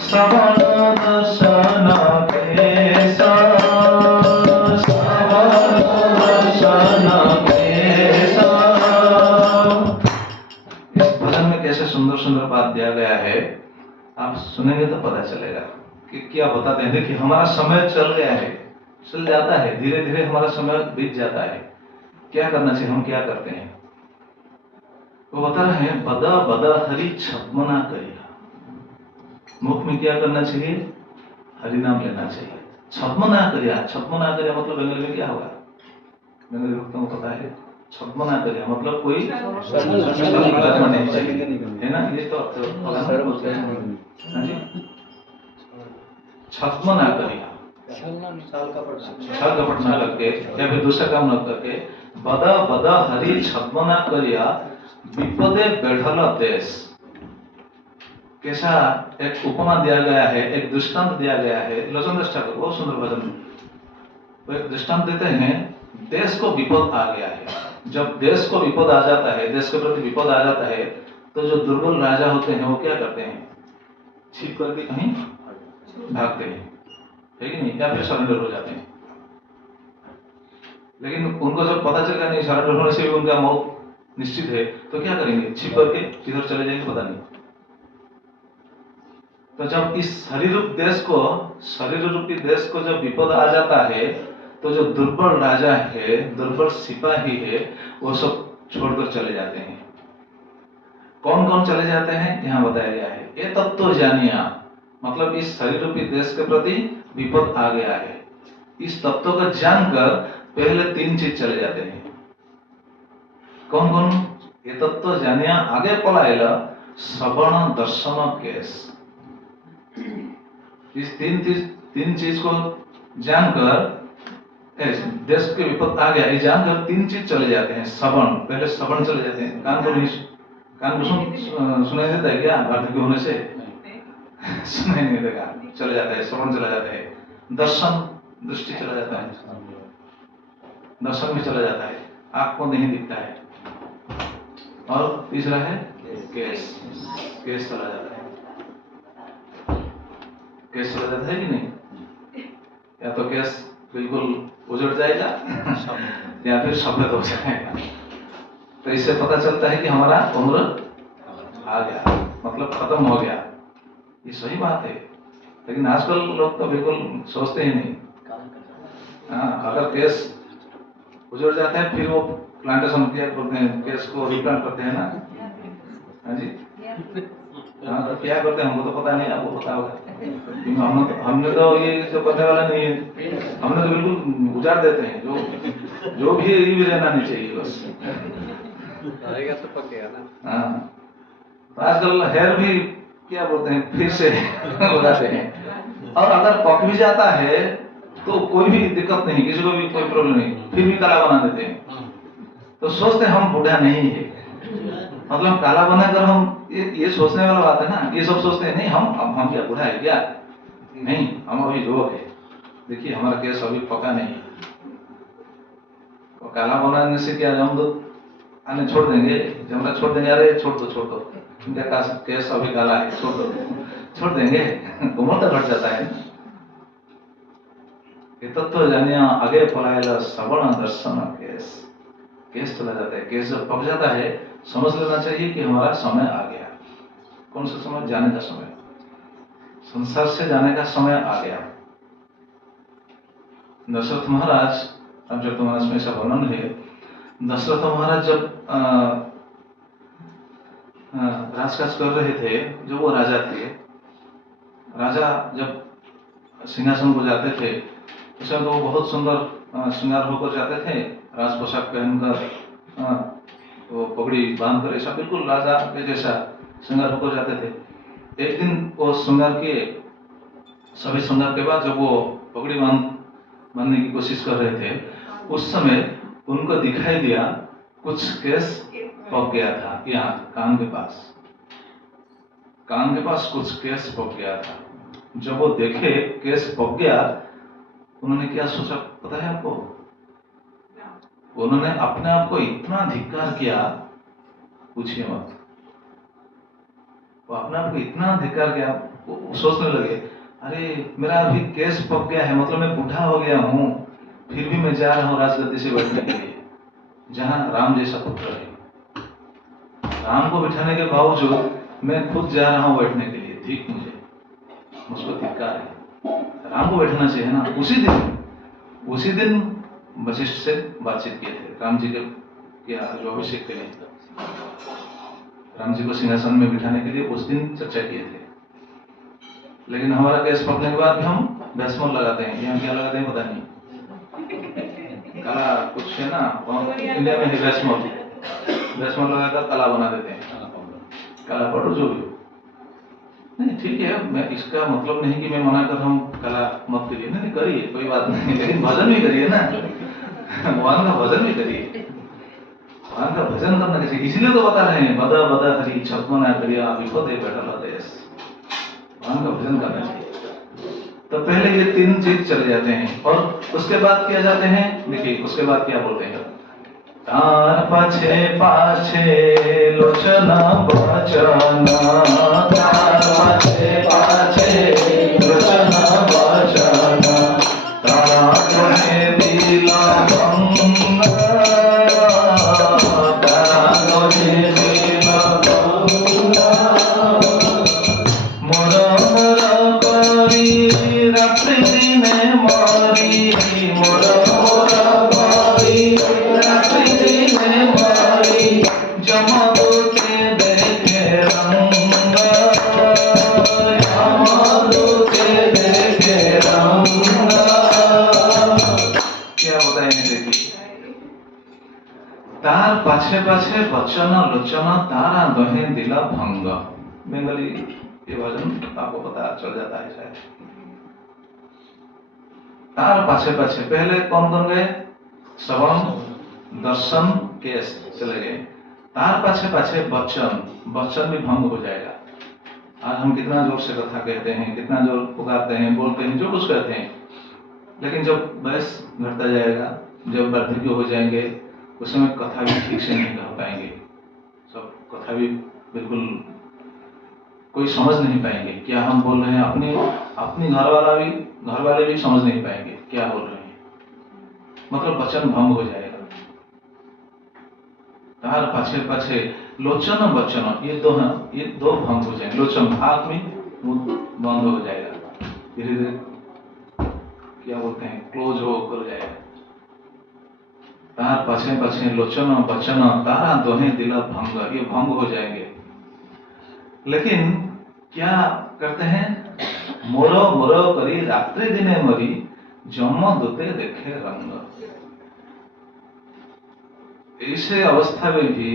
श्रवण दर्शन केसा, श्रवण दर्शन केसा। इस भजन में कैसे सुंदर सुंदर बात दिया गया है, आप सुनेंगे तो पता चलेगा कि क्या बताते हैं। देखिए, हमारा समय चल गया है, चल जाता है, धीरे धीरे हमारा समय बीत जाता है। क्या करना चाहिए? हम क्या करते हैं? वो बता रहे हैं, बदा बदा हरि छद्म न करिया। मुख में क्या करना चाहिए? हरि नाम लेना चाहिए। छद्म न करिया, छद्म न करिया मतलब बंगाली में क्या होगा? बंगाली भक्तों को पता है, छद्म न करिया मतलब कोई नहीं चाहिए, है ना? ये तो छद्म न करिया, छल कपट न करके या फिर दूसरा काम न करके, बदा बदा हरि छद्म न करिया, विपदे बेढ़ल देश। कैसा एक उपमा दिया गया है, एक दृष्टांत दिया गया है। लोचनदास ठाकुर बहुत सुंदर भजन, वो एक दृष्टांत देते हैं। देश को विपद आ गया है, जब देश को विपद आ जाता है, देश के प्रति विपद आ जाता है, तो जो दुर्बल राजा होते हैं वो क्या करते हैं? छिप करके कहीं भागते हैं, है कि नहीं? या फिर सरेंडर हो जाते हैं। लेकिन उनको जब पता चलेगा नहीं सरेंडर होने से भी उनका मौत निश्चित है, तो क्या करेंगे? छिप करके किधर चले जाएंगे पता नहीं। तो जब इस शरीर रूपी देश को जब विपद आ जाता है, तो जो दुर्बल राजा है, दुर्बल सिपाही है, वो सब छोड़कर चले जाते हैं। कौन कौन चले जाते हैं यहाँ बताया गया है। ये तत्व जानिया मतलब इस शरीर रूपी देश के प्रति विपद आ गया है। इस तत्व को जानकर पहले 3 चीज चले जाते हैं। कौन कौन? ये तत्व जानिया आगे पलायला श्रवण दर्शन केस। इस तीन चीज को जानकर देश के विपद आ गया ये जानकर 3 चीज चले जाते हैं। श्रवण, पहले श्रवण चले जाते हैं। कान को सुनाई देता है क्या वार्धक्य होने से? सुनाई नहीं देगा, चले जाता है, श्रवण चला जाता है। दर्शन, दृष्टि चला जाता है, दर्शन भी चला जाता है, आंख को नहीं दिखता है। और तीसरा है केस, केस चला जाता है। केस चला जाता है कि नहीं? या तो केस बिल्कुल उजड़ जाएगा या फिर सफेद हो जाएगा। तो इससे पता चलता है कि हमारा उम्र आ गया, मतलब खत्म हो गया। ये सही बात है, लेकिन आजकल लोग तो बिल्कुल सोचते ही नहीं। अगर केस उजड़ जाता है फिर वो प्लांटेशन किया करते हैं, केस को रिप्लांट करते हैं ना। हाँ जी, हाँ तो क्या करते हैं हमको तो पता नहीं, आपको पता होगा। हमने तो ये जो करने वाला नहीं है, हमने तो बिल्कुल उजाड़ देते हैं। जो भी है ये भी रहना नहीं चाहिए बस। रहेगा तो पकेगा ना। हाँ, तो आजकल हेयर भी क्या बोलते हैं फिर से लगाते हैं। और अगर पक भी जाता है तो कोई भी दिक्कत नहीं, किसी को भी कोई प्रॉब्लम नहीं, फिर भी काला बना देते हैं। तो सोचते हैं हम बूढ़ा नहीं है, मतलब काला बनाकर हम ये सोचने वाला बात है ना। ये सब सोचते हैं नहीं हम क्या बूढ़ा है क्या? नहीं, हम अभी युवक है। देखिए हमारा केस अभी पका नहीं है, तो काला बनाने से क्या हम तो आने छोड़ देंगे, जमरा छोड़ देंगे, अरे छोड़ दो उनका केस अभी काला है, छोड़ देंगे, उम्र तो घट जाता है। ये तत्व जानिया आगे पलायला श्रवण दर्शन केस चला जाता है। केस जब पक जाता है समझ लेना चाहिए कि हमारा समय आ गया। कौन सा समय? जाने का समय, संसार से जाने का समय आ गया। दशरथ महाराज, रामचरितमानस में ऐसा वर्णन है, दशरथ महाराज जब राजकाज कर रहे थे, जो वो राजा थे, राजा जब सिंहासन को जाते थे उस समय तो वो बहुत सुंदर श्रृंगार होकर जाते थे, राज पोशाक पहनकर, वो पगड़ी बांधकर, ऐसा बिल्कुल राजा के जैसा श्रृंगार होकर जाते थे। एक दिन वो श्रृंगार किए, सभी श्रृंगार के बाद जब वो पगड़ी बांधने की कोशिश कर रहे थे, उस समय उनको दिखाई दिया कुछ केस पक गया था। यहाँ कान के पास कुछ केस पक गया था। जब वो देखे केस पक गया, उन्होंने क्या सोचा पता है आपको? उन्होंने अपने आप को इतना धिक्कार किया, पूछिए मत। वो अपने आप को इतना धिक्कार किया, वो सोचने लगे अरे मेरा अभी केस पक गया है, मतलब मैं बूढ़ा हो गया हूँ, फिर भी मैं जा रहा हूँ राजगद्दी से बैठने के लिए, जहाँ राम जैसा पुत्र है। राम को बिठाने के बावजूद मैं खुद जा रहा हूँ बैठने के लिए, ठीक मुझको धिक्कार है। राम को बैठना चाहिए ना। उसी दिन वशिष्ठ से बातचीत किए थे राम जी के जो अभिषेक के लिए, राम जी को सिंहासन में बिठाने के लिए उस दिन चर्चा किए थे। लेकिन हमारा केस पकने के बाद भी हम भस्म लगाते हैं। यहाँ क्या लगाते हैं पता नहीं, काला कुछ है ना, इंडिया में है भस्म लगाकर काला बना देते हैं, काला पाउडर जो भी। नहीं ठीक है, मैं इसका मतलब नहीं कि मैं मना कर हम काला मत करिए, नहीं करिए कोई बात नहीं, लेकिन भजन भी करिए ना, भगवान का भजन भी करिए, भगवान का भजन करना चाहिए। इसलिए तो बता रहे हैं बदा बदा हरि छपना करिया विपदे बैठल देश, भगवान का भजन करना चाहिए। तो पहले ये 3 चीज चले जाते हैं और उसके बाद क्या जाते हैं, देखिए उसके बाद क्या बोलते हैं, तार पाछे पाछे लोचना बचना, तार पाछे पाछे लोचना बचना, तारा तोहे दिला भंगा, तारा तोहे दिला भंगा, मोर मोर करी रात्रि दिने मारी, मोर मोर करी रात्रि दिने मारी, जमदूते देखे देखे रंग। क्या बताएंगे देखिए, तार पाछे पाछे वचन लोचन तारा दहे दिला भंग। बंगाली ये भजन आपको पता चल जाता है शायद। तार पाछे पाछे पहले कौन कौन गए? श्रवण दर्शन केस चले गए। तार पाछे पाछे वचन, वचन भी भंग हो जाएगा। आज हम कितना जोर से कथा कहते हैं, कितना जोर पुकारते हैं, बोलते हैं, जो कुछ कहते हैं, लेकिन जब वयस घटता जाएगा, जब वार्धक्य हो जाएंगे, उस समय कथा भी ठीक से नहीं कह पाएंगे। सब कथा भी बिल्कुल कोई समझ नहीं पाएंगे क्या हम बोल रहे हैं। अपनी घर वाले भी समझ नहीं पाएंगे क्या बोल रहे हैं। मतलब वचन भंग हो जाएगा। तार पाछे पाछे लोचन वचन, ये दो भंग हो जाएंगे। लोचन भाग में बंद हो जाएगा, धीरे धीरे क्या बोलते हैं, क्लोज हो जाएगा। तार पाछे पाछे लोचन वचन तारा दोहे दिला भंग, ये भंग हो जाएंगे। लेकिन क्या करते हैं? मोरो मोरो करी रात्रि दिने मरी जम दूते देखे रंग। ऐसे अवस्था में भी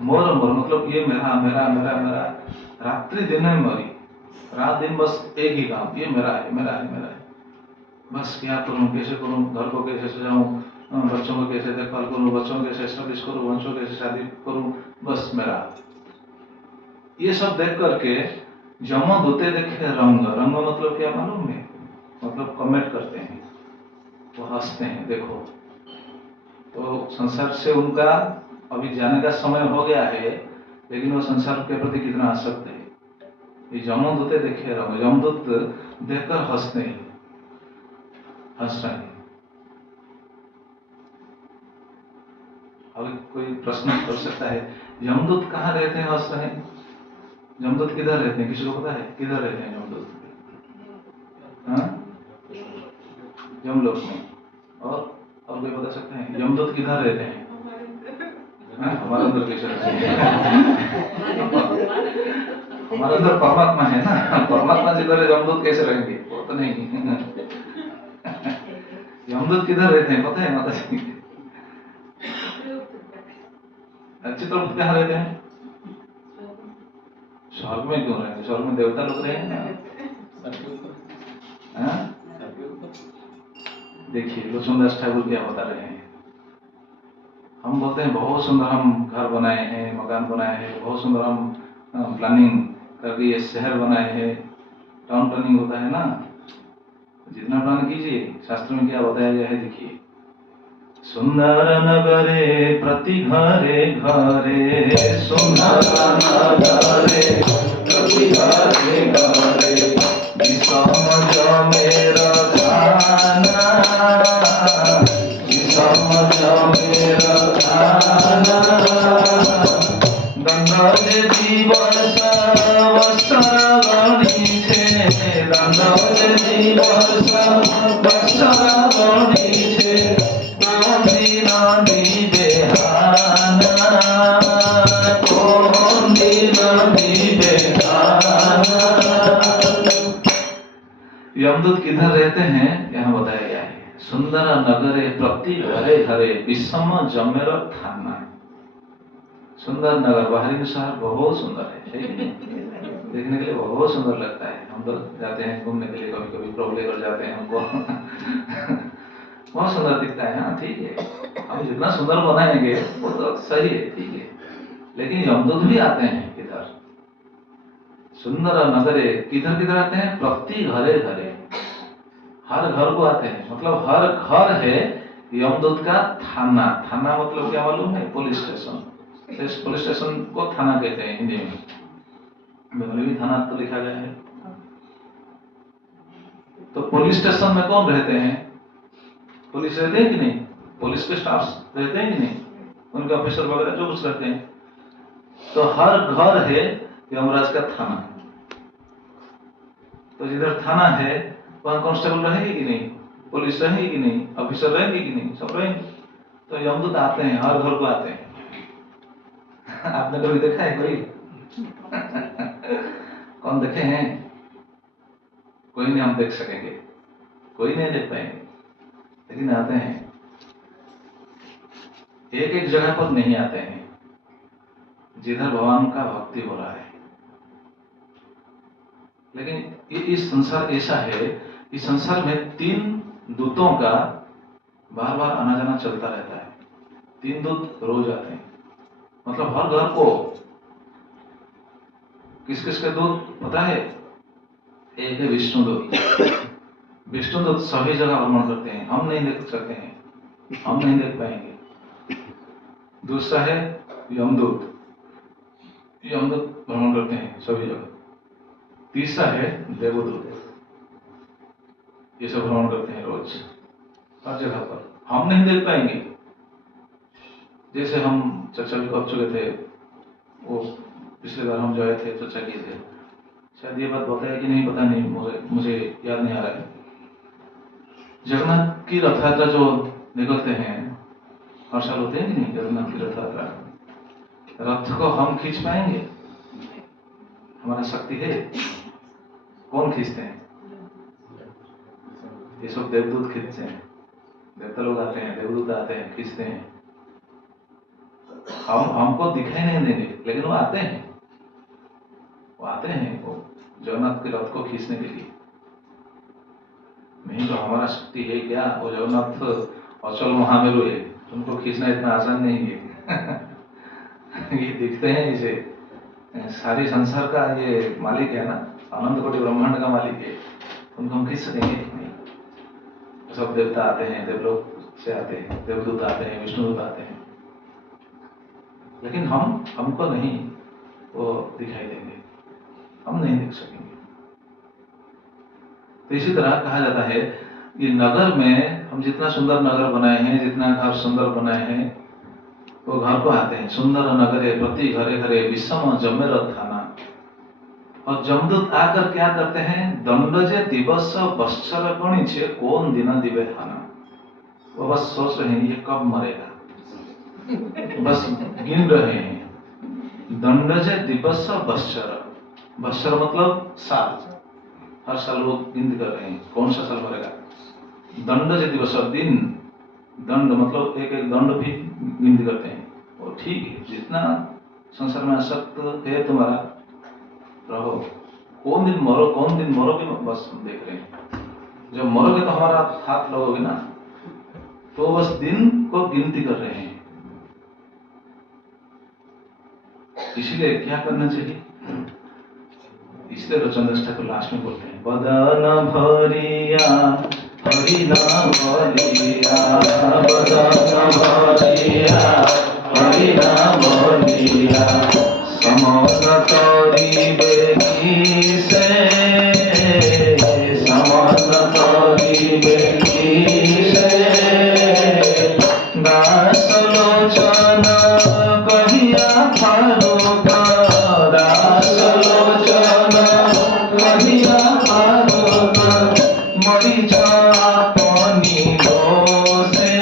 मोर मोर मतलब ये मेरा मेरा मेरा मेरा, रात्रि दिन में मरी, रात दिन बस एक ही काम, ये मेरा है मेरा है मेरा है। बस क्या करूं, कैसे करूं, घर को कैसे सजाऊं, बच्चों को कैसे देखभाल करूं, बच्चों को कैसे सर्विस करूं, बच्चों को कैसे शादी करूं, बस मेरा। ये सब देख करके जम दूते देखे रंग। रंग मतलब क्या मालूम है? मतलब कमेंट करते हैं, वो हंसते हैं। देखो तो संसार से उनका अभी जाने का समय हो गया है, लेकिन वो संसार के प्रति कितना आसक्त है। ये जमदूते देखे रहो, जमदूत देखकर हंसते हैं, हंस रहे हैं। अभी कोई प्रश्न कर सकता है, यमदूत कहाँ रहते हैं, हंस रहे हैं? यमदूत किधर रहते हैं? किसी को पता है किधर रहते हैं यमदूत? यमलोक में। और कोई बता सकते हैं यमदूत किधर रहते हैं? हमारे अंदर कैसे रहते हैं? हमारे अंदर परमात्मा है ना, परमात्मा जिधर है यमदूत कैसे रहेंगे? वो तो नहीं। यमदूत किधर रहते हैं पता है माता जी? चित्रगुप्त कहाँ रहते हैं? स्वर्ग में क्यों रहेंगे? स्वर्ग में देवता लोग रहे हैं। देखिए लोचनदास ठाकुर क्या बता रहे हैं। हम बोलते हैं बहुत सुंदर हम घर बनाए हैं, मकान बनाए हैं, बहुत सुंदर हम प्लानिंग करके ये शहर बनाए हैं। टाउन प्लानिंग होता है ना, जितना प्लान कीजिए, शास्त्र में क्या बताया गया है देखिए। सुंदर नगरे प्रति घरे घरे, सुंदर नगरे प्रति घरे घरे, विषम जमेर खाना, विषम जमेर खाना, दंड दिवस वत्सर गणी छे, दंड दिवस वत्सर गणी छे, यमदूत किधर रहते हैं यहाँ बताया गया है। सुंदर नगरे प्रति घरे घरे, विषम जमेर थाना। सुंदर नगर, बाहरी शहर बहुत सुंदर है, देखने के लिए बहुत सुंदर लगता है। हम लोग जाते हैं घूमने के लिए, कभी कभी प्रॉब्लम लेकर जाते हैं, हमको बहुत सुंदर दिखता है। हाँ ठीक है, हम जितना सुंदर बनाएंगे वो तो सही है, ठीक है, लेकिन यमदूत भी आते हैं किधर? सुंदर नगरे किधर किधर आते हैं? प्रति घरे घरे, हर घर को आते हैं। मतलब हर घर है यमदूत का थाना। थाना मतलब क्या मालूम है? Police station. पुलिस स्टेशन को थाना कहते हैं हिंदी में, बंगाली में थाना तो लिखा गया है। तो पुलिस स्टेशन में कौन रहते हैं? पुलिस रहते हैं कि नहीं? पुलिस के स्टाफ रहते हैं कि नहीं? उनके ऑफिसर वगैरह जो कुछ रहते हैं। तो हर घर है यमराज का थाना। तो जिधर थाना है वहां कांस्टेबल रहेंगे कि नहीं? पुलिस रहेंगे कि नहीं? ऑफिसर रहेंगे कि नहीं? सब रहेंगे। तो यमदूत आते हैं, हर घर को आते हैं। आपने कभी देखा है कोई? कौन देखे हैं? कोई नहीं, हम देख सकेंगे। कोई नहीं देख पाएंगे, लेकिन आते हैं। एक एक जगह पर नहीं आते हैं जिधर भगवान का भक्ति हो रहा है। लेकिन इस संसार ऐसा है, इस संसार में 3 दूतों का बार बार आना जाना चलता रहता है। 3 दूत रोज आते हैं, मतलब हर घर को। किस किस के दूत पता है? एक है विष्णु दूत। विष्णु दूत सभी जगह भ्रमण करते हैं, हम नहीं देख सकते हैं, हम नहीं देख पाएंगे। दूसरा है यमदूत, यमदूत भ्रमण करते हैं सभी जगह। तीसरा है देवदूत, ये सब भ्रमण करते हैं रोज हर जगह पर, हम नहीं देख पाएंगे। जैसे हम चर्चा भी कर चुके थे, वो पिछले बार हम जो आए थे चर्चा किए थे, शायद ये बात बताया कि नहीं, पता नहीं, मुझे याद नहीं आ रहा है। जगन्नाथ की रथ यात्रा जो निकलते हैं, हर साल होते हैं कि नहीं जगन्नाथ की रथ यात्रा, रथ को हम खींच पाएंगे? हमारा शक्ति है? कौन खींचते हैं? ये सब देवदूत खींचते हैं, देवता लोग आते हैं, देवदूत आते हैं, खींचते हैं। हमको दिखाई नहीं देंगे, लेकिन वो आते हैं, वो आते हैं, वो जगन्नाथ के रथ को खींचने के लिए। नहीं तो हमारा शक्ति है क्या? वो जगन्नाथ अचल महामेरु है, उनको खींचना इतना आसान नहीं है। ये दिखते हैं, इसे सारी संसार का ये मालिक है ना, अनंत कोटि ब्रह्मांड का मालिक है, उनको हम खींच सकेंगे नहीं। सब देवता आते हैं, देवलोक से आते हैं, देवदूत आते हैं, विष्णुदूत आते हैं, लेकिन हमको नहीं वो दिखाई देंगे, हम नहीं देख सकेंगे। तो इसी तरह कहा जाता है कि नगर में हम जितना सुंदर नगर बनाए हैं, जितना घर सुंदर बनाए हैं, वो घर को आते हैं। सुंदर नगरे प्रति घरे घरे विषम जमेर थाना। और जमदूत आकर क्या करते हैं? दंडजे दिवस बत्सर गणिछे कौन दिन दिवे थाना। वो बस सोच रहे हैं ये कब मरेगा, बस गिन रहे हैं। दंडजे दिवस बत्सर, बत्सर मतलब साल, हर साल वो गिनती कर रहे हैं कौन सा साल मरेगा। दंडजे दिवस दिन, दंड मतलब एक एक दंड भी गिनती करते हैं। और ठीक है, जितना संसार में आसक्त है तुम्हारा रहो, कौन दिन मरोगे बस हम देख रहे हैं। जब मरोगे तो हमारा हाथ लगोगे ना, तो बस दिन को गिनती कर रहे हैं। इसलिए क्या करना चाहिए? इसलिए रचनदास ठाकुर लास्ट में बोलते हैं, बदन भरिया हरि नाम लिया, बदन भरिया हरि नाम लिया, समन करिबे किसे, समन करिबे किसे, दास लोचन कहिया फारूक, दास लोचन कहिया फारूक, मरीच अपनी दोषे,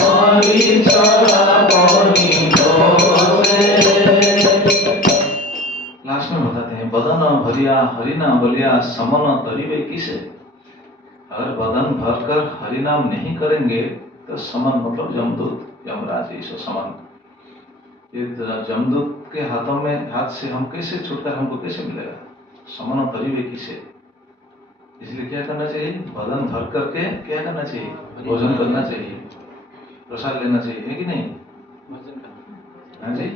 मरीच अपनी दोषे। लास्ट में बताते हैं, बदन भरिया हरिनाम बलिया समन तरिबे किसे। अगर बदन भरकर हरिनाम नहीं करेंगे तो समन मतलब जमदूत, यमराज, ईश्वर समन, ये जमदूत के हाथों में, हाथ से हम कैसे छुटकारा, हमको कैसे मिलेगा? समन तरिबे किसे। इसलिए क्या करना चाहिए? बदन भर करके क्या करना चाहिए? भोजन करना चाहिए, प्रसाद लेना चाहिए, है कि नहीं? हाँ जी,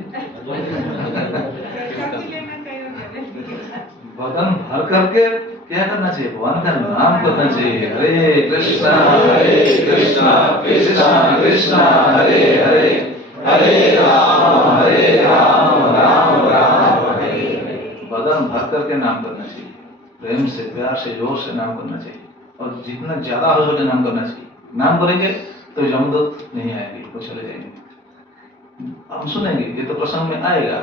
बदन भर करके क्या करना चाहिए? भगवान का नाम करना चाहिए। हरे कृष्णा कृष्णा कृष्णा हरे हरे, हरे राम राम राम हरे हरे। बदन भर करके नाम करना चाहिए, प्रेम से, प्यार से, जोर से नाम करना चाहिए, और जितना ज्यादा हो सके नाम करना चाहिए। नाम करेंगे तो यमदूत नहीं आएंगे, वो चले जाएंगे। हम सुनेंगे, ये तो प्रसंग में आएगा।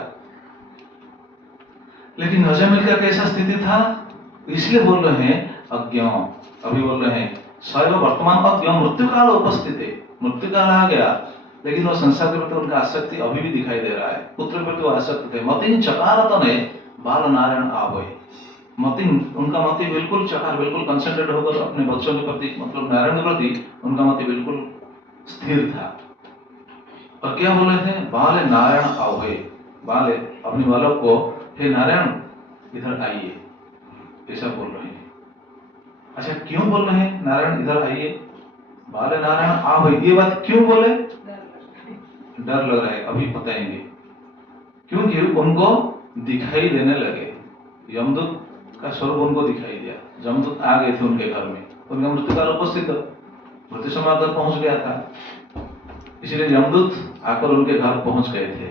लेकिन अजमिल का कैसा स्थिति था? इसलिए बोल रहे हैं अज्ञान, अभी बोल रहे हैं सैव वर्तमान अज्ञान, मृत्यु काल उपस्थित है, मृत्यु काल आ गया, लेकिन वो संसार के प्रति उनका आसक्ति अभी भी दिखाई दे रहा है। पुत्र के प्रति वो आसक्त थे। मतिन चकारत ने बाल नारायण आवय, मति, उनका मति बिल्कुल चकार, बिल्कुल कंसंट्रेट होकर अपने बच्चों के प्रति, मतलब नारायण के प्रति उनका मति बिल्कुल स्थिर था। और क्या बोले थे? बाले नारायण आओ हे, बाले अपने बालक को, हे नारायण इधर आइए, ऐसा बोल रहे हैं। अच्छा, क्यों बोल रहे हैं नारायण इधर आइए, बाले नारायण आओ हे? ये बात क्यों बोले? डर लग रहा है, अभी बताएंगे। क्योंकि उनको दिखाई देने लगे, यमदूत का स्वरूप उनको दिखाई दिया। यमदूत आ गए थे उनके घर में, उनका मृत्युकाल उपस्थित, मृत्यु समय आकर पहुंच गया था, इसलिए यमदूत आकर उनके घर पहुंच गए थे।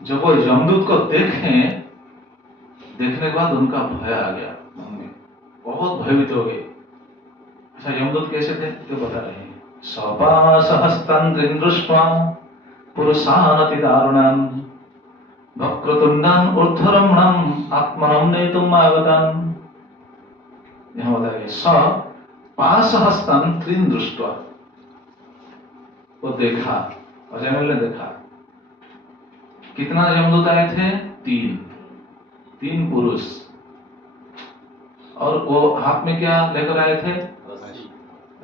जब वो यमदूत को देखने के बाद उनका भय आ गया मन में, बहुत भयभीत हो गए। अच्छा, यमदूत कैसे थे तो बता रहे हैं। सपासहस्तं दृष्ट्वा पुरुषानति दारुणान् वक्रतुण्डान् ऊर्ध्वरमणम् आत्मनं नेतुम् आगतान्। यहाँ बता रहे सपासहस्तं दृष्ट्वा, वो देखा, अजयमिल ने देखा। कितना यमदूत आए थे? तीन पुरुष, और वो हाथ में क्या लेकर आए थे?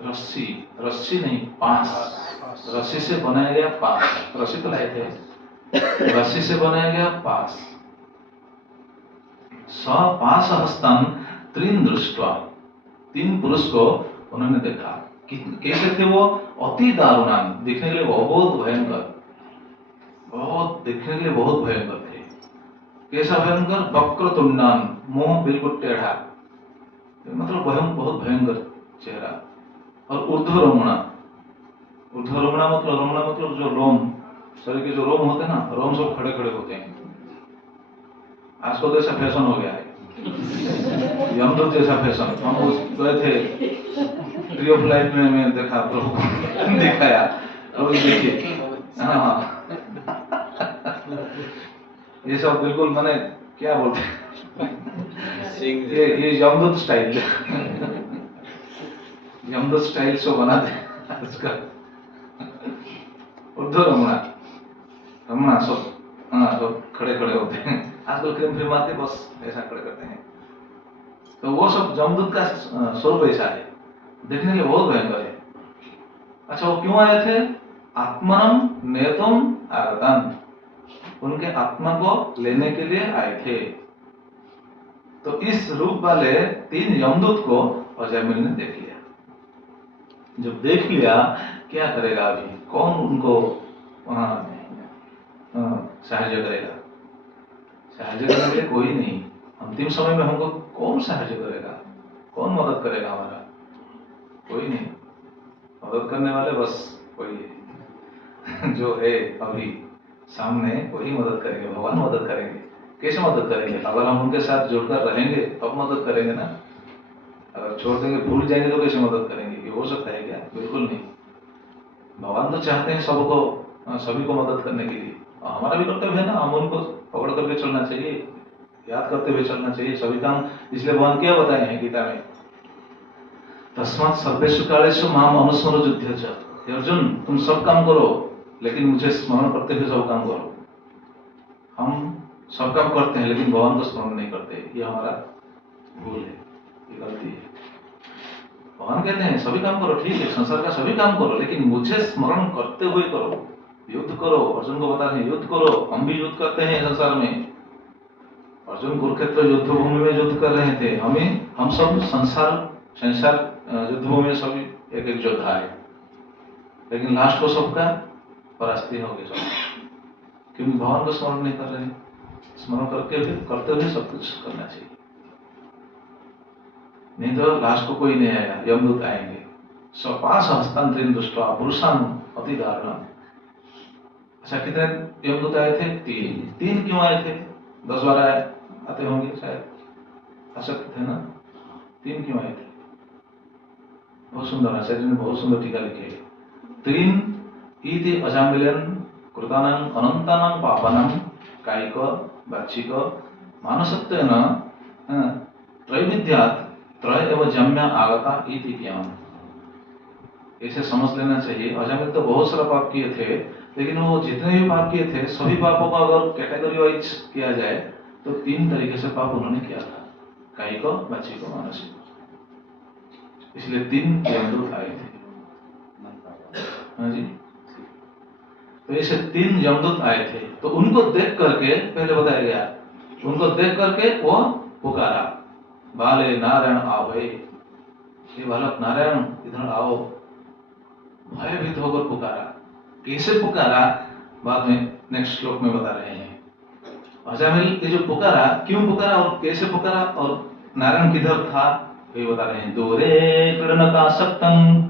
रस्सी नहीं, पास, रस्सी से बनाया गया पास, रस्सी तो लाए थे, रस्सी से बनाया गया पास। सपासहस्तं दृष्ट्वा, 3 पुरुष को उन्होंने देखा। कैसे थे वो? अति दारुणान, दिखने के लिए बहुत भयंकर, बहुत दिखने के लिए बहुत भयंकर थे। कैसा भयंकर? वक्रतुंडान, मुंह बिल्कुल टेढ़ा, मतलब बहुत भयंकर चेहरा। और ऊर्ध्वरमणा, ऊर्ध्वरमणा मतलब जो रोम, शरीर के जो रोम होते हैं ना, रोम सब खड़े खड़े होते हैं। आजकल तो ऐसा फैशन हो गया है, यमदूत जैसा फैशन। हम गए थे ट्री ऑफ लाइफ में, मैं देखा, प्रभु दिखाया, और देखिए, हाँ ये सब बिल्कुल, मैंने क्या बोलते हैं, ये यमदूत स्टाइल, यमदूत स्टाइल शो बनाते हैं आजकल। रमणा सब, हाँ, सब खड़े खड़े होते हैं आजकल, क्रीम फिल्म आते बस ऐसा खड़े करते हैं। तो वो सब यमदूत का स्वरूप ऐसा है, देखने के लिए बहुत भयंकर है। अच्छा, वो क्यों आए थे? आत्मनम नेतुम आगतान, उनके आत्मा को लेने के लिए आए थे। तो इस रूप वाले 3 यमदूत को अजयमिल ने देख लिया। जब देख लिया, क्या करेगा अभी? कौन उनको वहां सहायता करेगा? सहायता करने के लिए कोई नहीं। अंतिम समय में हमको कौन सहायता करेगा? कौन मदद करेगा हमारा? कोई नहीं। मदद करने वाले बस कोई जो है अभी सामने, वही मदद करेंगे, भगवान मदद करेंगे। कैसे मदद करेंगे? अगर हम उनके साथ जुड़कर रहेंगे तब मदद करेंगे ना। अगर छोड़ देंगे, भूल जाएंगे, तो कैसे मदद करेंगे? ये हो सकता है क्या? बिल्कुल नहीं। भगवान तो चाहते हैं सबको, सभी को मदद करने के लिए। हमारा भी कर्तव्य है ना, हम उनको पकड़ करके चलना चाहिए, याद करते हुए चलना चाहिए सभी काम। इसलिए भगवान क्या बताए हैं गीता में? तस्मात् सर्वेषु कालेषु माम अनुस्मरो युध्यच। अर्जुन, तुम सब काम करो, लेकिन मुझे स्मरण करते हुए सब काम करो। हम सब काम करते हैं, लेकिन भगवान को स्मरण नहीं करते। ये हमारा भूल है, ये गलती है। भगवान कहते हैं सभी काम करो, ठीक है, संसार का सभी काम करो, लेकिन मुझे स्मरण करते हुए करो। युद्ध करो, अर्जुन को बता रहे हैं युद्ध करो। हम भी युद्ध करते हैं संसार में। अर्जुन कुरुक्षेत्र युद्ध भूमि में युद्ध कर रहे थे, हम सब संसार युद्ध भूमि में सभी एक एक योद्धा है, लेकिन लास्ट को सबका परास्ती हो गई सब, क्योंकि भगवान को स्मरण नहीं कर रहे हैं। स्मरण करते हुए सब कुछ करना चाहिए, नहीं तो लास्ट को कोई नहीं आएगा, यमदूत आएंगे। सपासहस्तं दृष्ट्वा पुरुषान् अति दारुणम्। अच्छा, कितने यमदूत आए थे? 3 क्यों आए थे? 10-12 आते होंगे शायद, आ सकते थे ना। 3 क्यों आए थे? बहुत सुंदर आचार्य ने बहुत सुंदर टीका लिखी है। 3 इति अजामिलन कृतानां अनंतानां पापानां कायिक वाचिक मानसत्वेन त्रैविध्यात् त्रय एवं जम्या आगता इति ज्ञान। ऐसे समझ लेना चाहिए। अजामिल तो बहुत सारा पाप किए थे, लेकिन वो जितने भी पाप किए थे, सभी पापों का अगर कैटेगरी वाइज किया जाए तो 3 तरीके से पाप उन्होंने किया था। कायिक, वाचिक, मानसिक। इसलिए 3 यमदूत आए थे। हाँ जी। तो ऐसे 3 यमदूत आए थे, तो उनको देख करके पहले बताया गया, उनको देख करके वो पुकारा, बाले नारायण आवे, ये बालक नारायण इधर आओ। भयभीत होकर पुकारा। कैसे पुकारा बाद में नेक्स्ट श्लोक में बता रहे हैं। अजामिल ये जो पुकारा, क्यों पुकारा और कैसे पुकारा और नारायण किधर था, ये बता रहे हैं। दूरे क्रीडनकासक्तं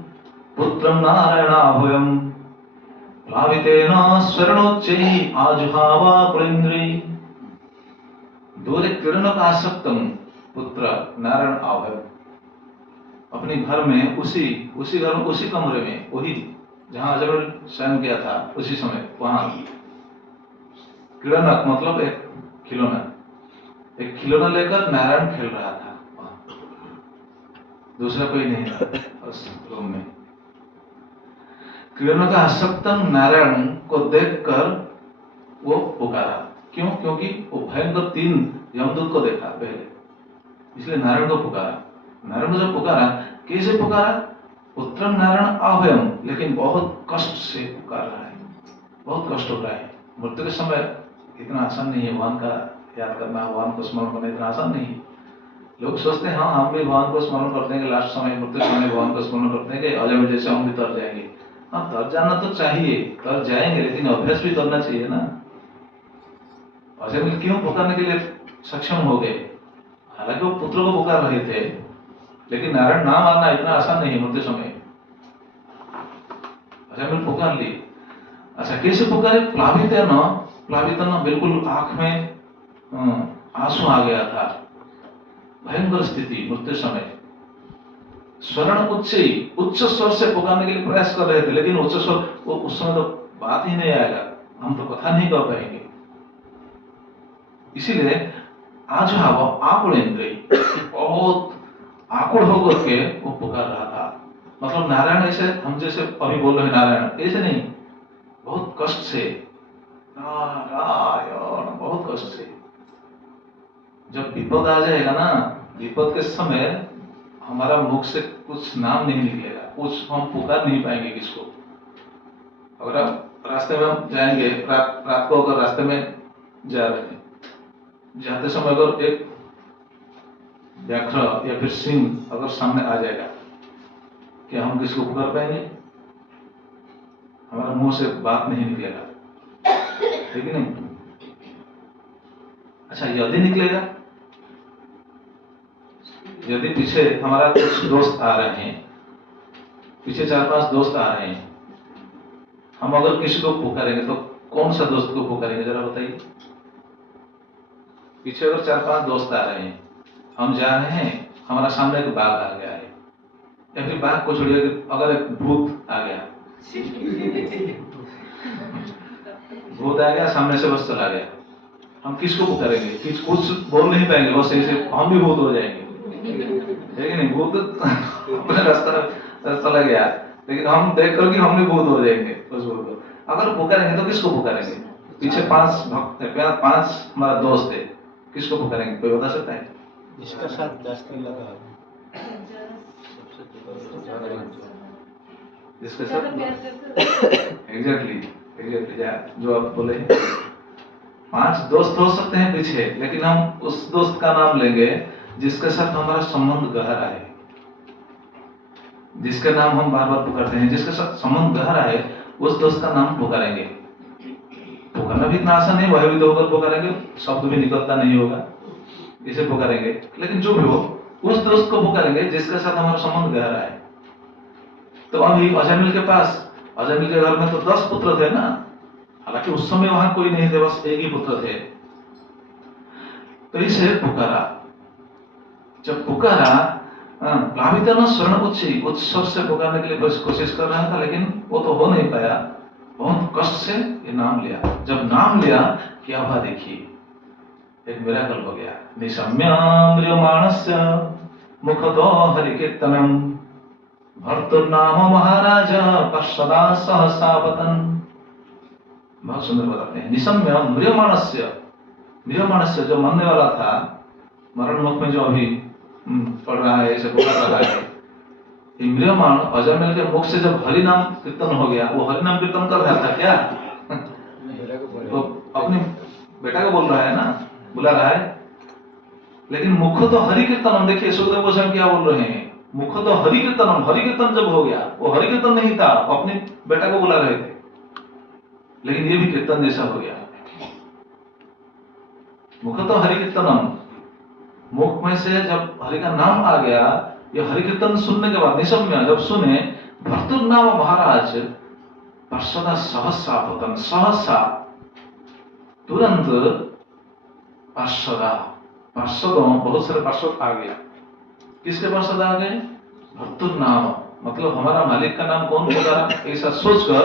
पुत्रं नारायणाभयं प्लावितेन स्वर्णोच्चैः आजुहावाकुलेन्द्रैः। दूरे क्रीडनकासक्तं पुत्र नारायण आभयं, अपने घर में उसी घर में उसी कमरे में, वही जहां अजामिल शयन किया था उसी समय वहां क्रीडनक मतलब एक खिलौना लेकर नारायण खेल रहा था वहां। दूसरा कोई नहीं था उस रूम में। क्रीडनकासक्तं नारायण को देखकर वो पुकारा। क्यों? क्योंकि वो भयंकर 3 यमदूत को देखा पहले, इसलिए नारायण को पुकारा। नारायण को जब पुकारा, कैसे पुकारा? पुत्रं नारायण आभयम, लेकिन बहुत कष्ट से पुकार रहा है, बहुत कष्ट हो रहा है। मृत्यु के समय इतना आसान नहीं है भगवान का याद करना, भगवान को स्मरण करना इतना आसान नहीं है। लोग सोचते हैं हाँ हम भी भगवान को स्मरण करते हैं कि लास्ट समय मृत्यु समय भगवान को स्मरण करते हैं कि अजामिल जैसे हम भी तर जाएंगे। हाँ तर जाना तो चाहिए, तर जाएंगे, लेकिन अभ्यास भी करना चाहिए ना। अजामिल क्यों पुकारने के लिए सक्षम हो गए? हालांकि वो पुत्र को पुकार रहे थे, लेकिन नारायण नाम आना इतना आसान नहीं है मृत्यु समय। अजामिल पुकार ली। अच्छा कैसे पुकारे? प्लावित न बिल्कुल आंख में आंसू आ गया था, भयंकर स्थिति मृत्यु समय। स्वर्ण उच्च स्वर से पुकारने के लिए प्रयास कर रहे थे, लेकिन उच्च स्वर वो उस समय तो बात ही नहीं आएगा, हम तो कथा नहीं कर पाएंगे। इसीलिए आज आकुलेन्द्रैः, बहुत आकुल होकर के वो पुकार रहा था। मतलब नारायण ऐसे हम जैसे अभी बोल रहे हैं नारायण, ऐसे नहीं, बहुत कष्ट से नारायण, बहुत कष्ट से। जब विपद आ जाएगा ना, विपद के समय हमारा मुख से कुछ नाम नहीं निकलेगा, कुछ हम पुकार नहीं पाएंगे किसको। अगर आप रास्ते में हम जाएंगे, रात को अगर रास्ते में जा रहे हैं, जाते समय अगर एक व्याघ्र या फिर सिंह अगर सामने आ जाएगा, क्या हम किसको पुकार पाएंगे? हमारा मुंह से बात नहीं निकलेगा, ठीक है नहीं? अच्छा यदि निकलेगा, यदि पीछे हमारा कुछ दोस्त आ रहे हैं, पीछे 4-5 दोस्त आ रहे हैं, हम अगर किसी को पुकारेंगे तो कौन सा दोस्त को पुकारेंगे जरा बताइए? पीछे अगर 4-5 दोस्त आ रहे हैं, हम जा रहे हैं, हमारा सामने एक बाघ आ गया है, या फिर बाघ को छोड़िए अगर एक भूत आ गया, भूत आ गया सामने से बस चला गया, हम किसको पुकारेंगे? कुछ बोल नहीं पाएंगे, बस ऐसे हम भी भूत हो जाएंगे, ठीक है नहीं? भूत अपने रास्ता चला गया, लेकिन हम देख कर कि हम भी भूत हो जाएंगे उस भूत को। अगर पुकारेंगे तो किसको पुकारेंगे? पीछे 5 भक्त है, 5 हमारा दोस्त है, किसको पुकारेंगे? कोई बता सकता है? जिसका साथ जास्ती लगा, जिसके साथ एग्जैक्टली जो आप बोले, 5 दोस्त हो सकते हैं पीछे, लेकिन हम उस दोस्त का नाम लेंगे जिसके साथ हमारा संबंध गहरा है, जिसका नाम हम बार बार पुकारते हैं, जिसके साथ संबंध गहरा है, उस दोस्त का नाम पुकारेंगे। पुकारना भी इतना आसान नहीं, भयभीत होकर पुकारेंगे, शब्द भी निकलता नहीं होगा, इसे पुकारेंगे, लेकिन जो भी हो उस दोस्त को पुकारेंगे जिसके साथ हमारा संबंध गहरा है। तो अभी अजामिल के पास, अजामिल के घर में तो 10 पुत्र थे ना, हालांकि उस समय वहां कोई नहीं थे, बस एक ही पुत्र थे। तो इसे पुकारा, जब पुकारा, प्लावित न स्वर्ण उच्च स्वर से पुकारने के लिए कोशिश कर रहा था, लेकिन वो तो हो नहीं पाया, बहुत कष्ट से ये नाम लिया। जब नाम लिया, क्या हुआ देखिए, एक मिरेकल हो गया। निशम्य म्रियमाणस्य मुखतो हरिकीर्तनम भर्तुर्नाम महाराज पश्यदा सहसा पतन। बहुत सुंदर बताते हैं। निशम्य म्रियमाणस्य, म्रियमाणस्य जो मरने वाला था, मरण मुख में जो अभी पढ़ रहा है, ऐसे पुकार रहा है, इंद्रियमान अजामिल के मुख से जब हरि नाम कीर्तन हो गया, वो हरि नाम कीर्तन कर रहा था क्या? तो अपने बेटा को बोल रहा है ना, बुला रहा है, लेकिन मुख तो हरि कीर्तन। देखिए सुखदेव गोस्वामी क्या बोल रहे हैं, मुख तो हरि कीर्तन। हरि कीर्तन जब हो गया, वो हरि कीर्तन नहीं था, अपने बेटा को बुला रहे थे, लेकिन ये भी कीर्तन जैसा हो गया। मुख तो हरि कीर्तनम, मुख में से जब हरि का नाम आ गया, ये हरि कीर्तन सुनने के बाद निशम्य जब सुने, भर्तृनाम महाराज पार्षदा सहसा पतन, सहसा तुरंत पार्षदा, पार्षदों बहुत सारे पार्षद आ गया। किसके पार्षद आ गए? भर्तृनाम, मतलब हमारा मालिक का नाम कौन पुकारा, ऐसा सोचकर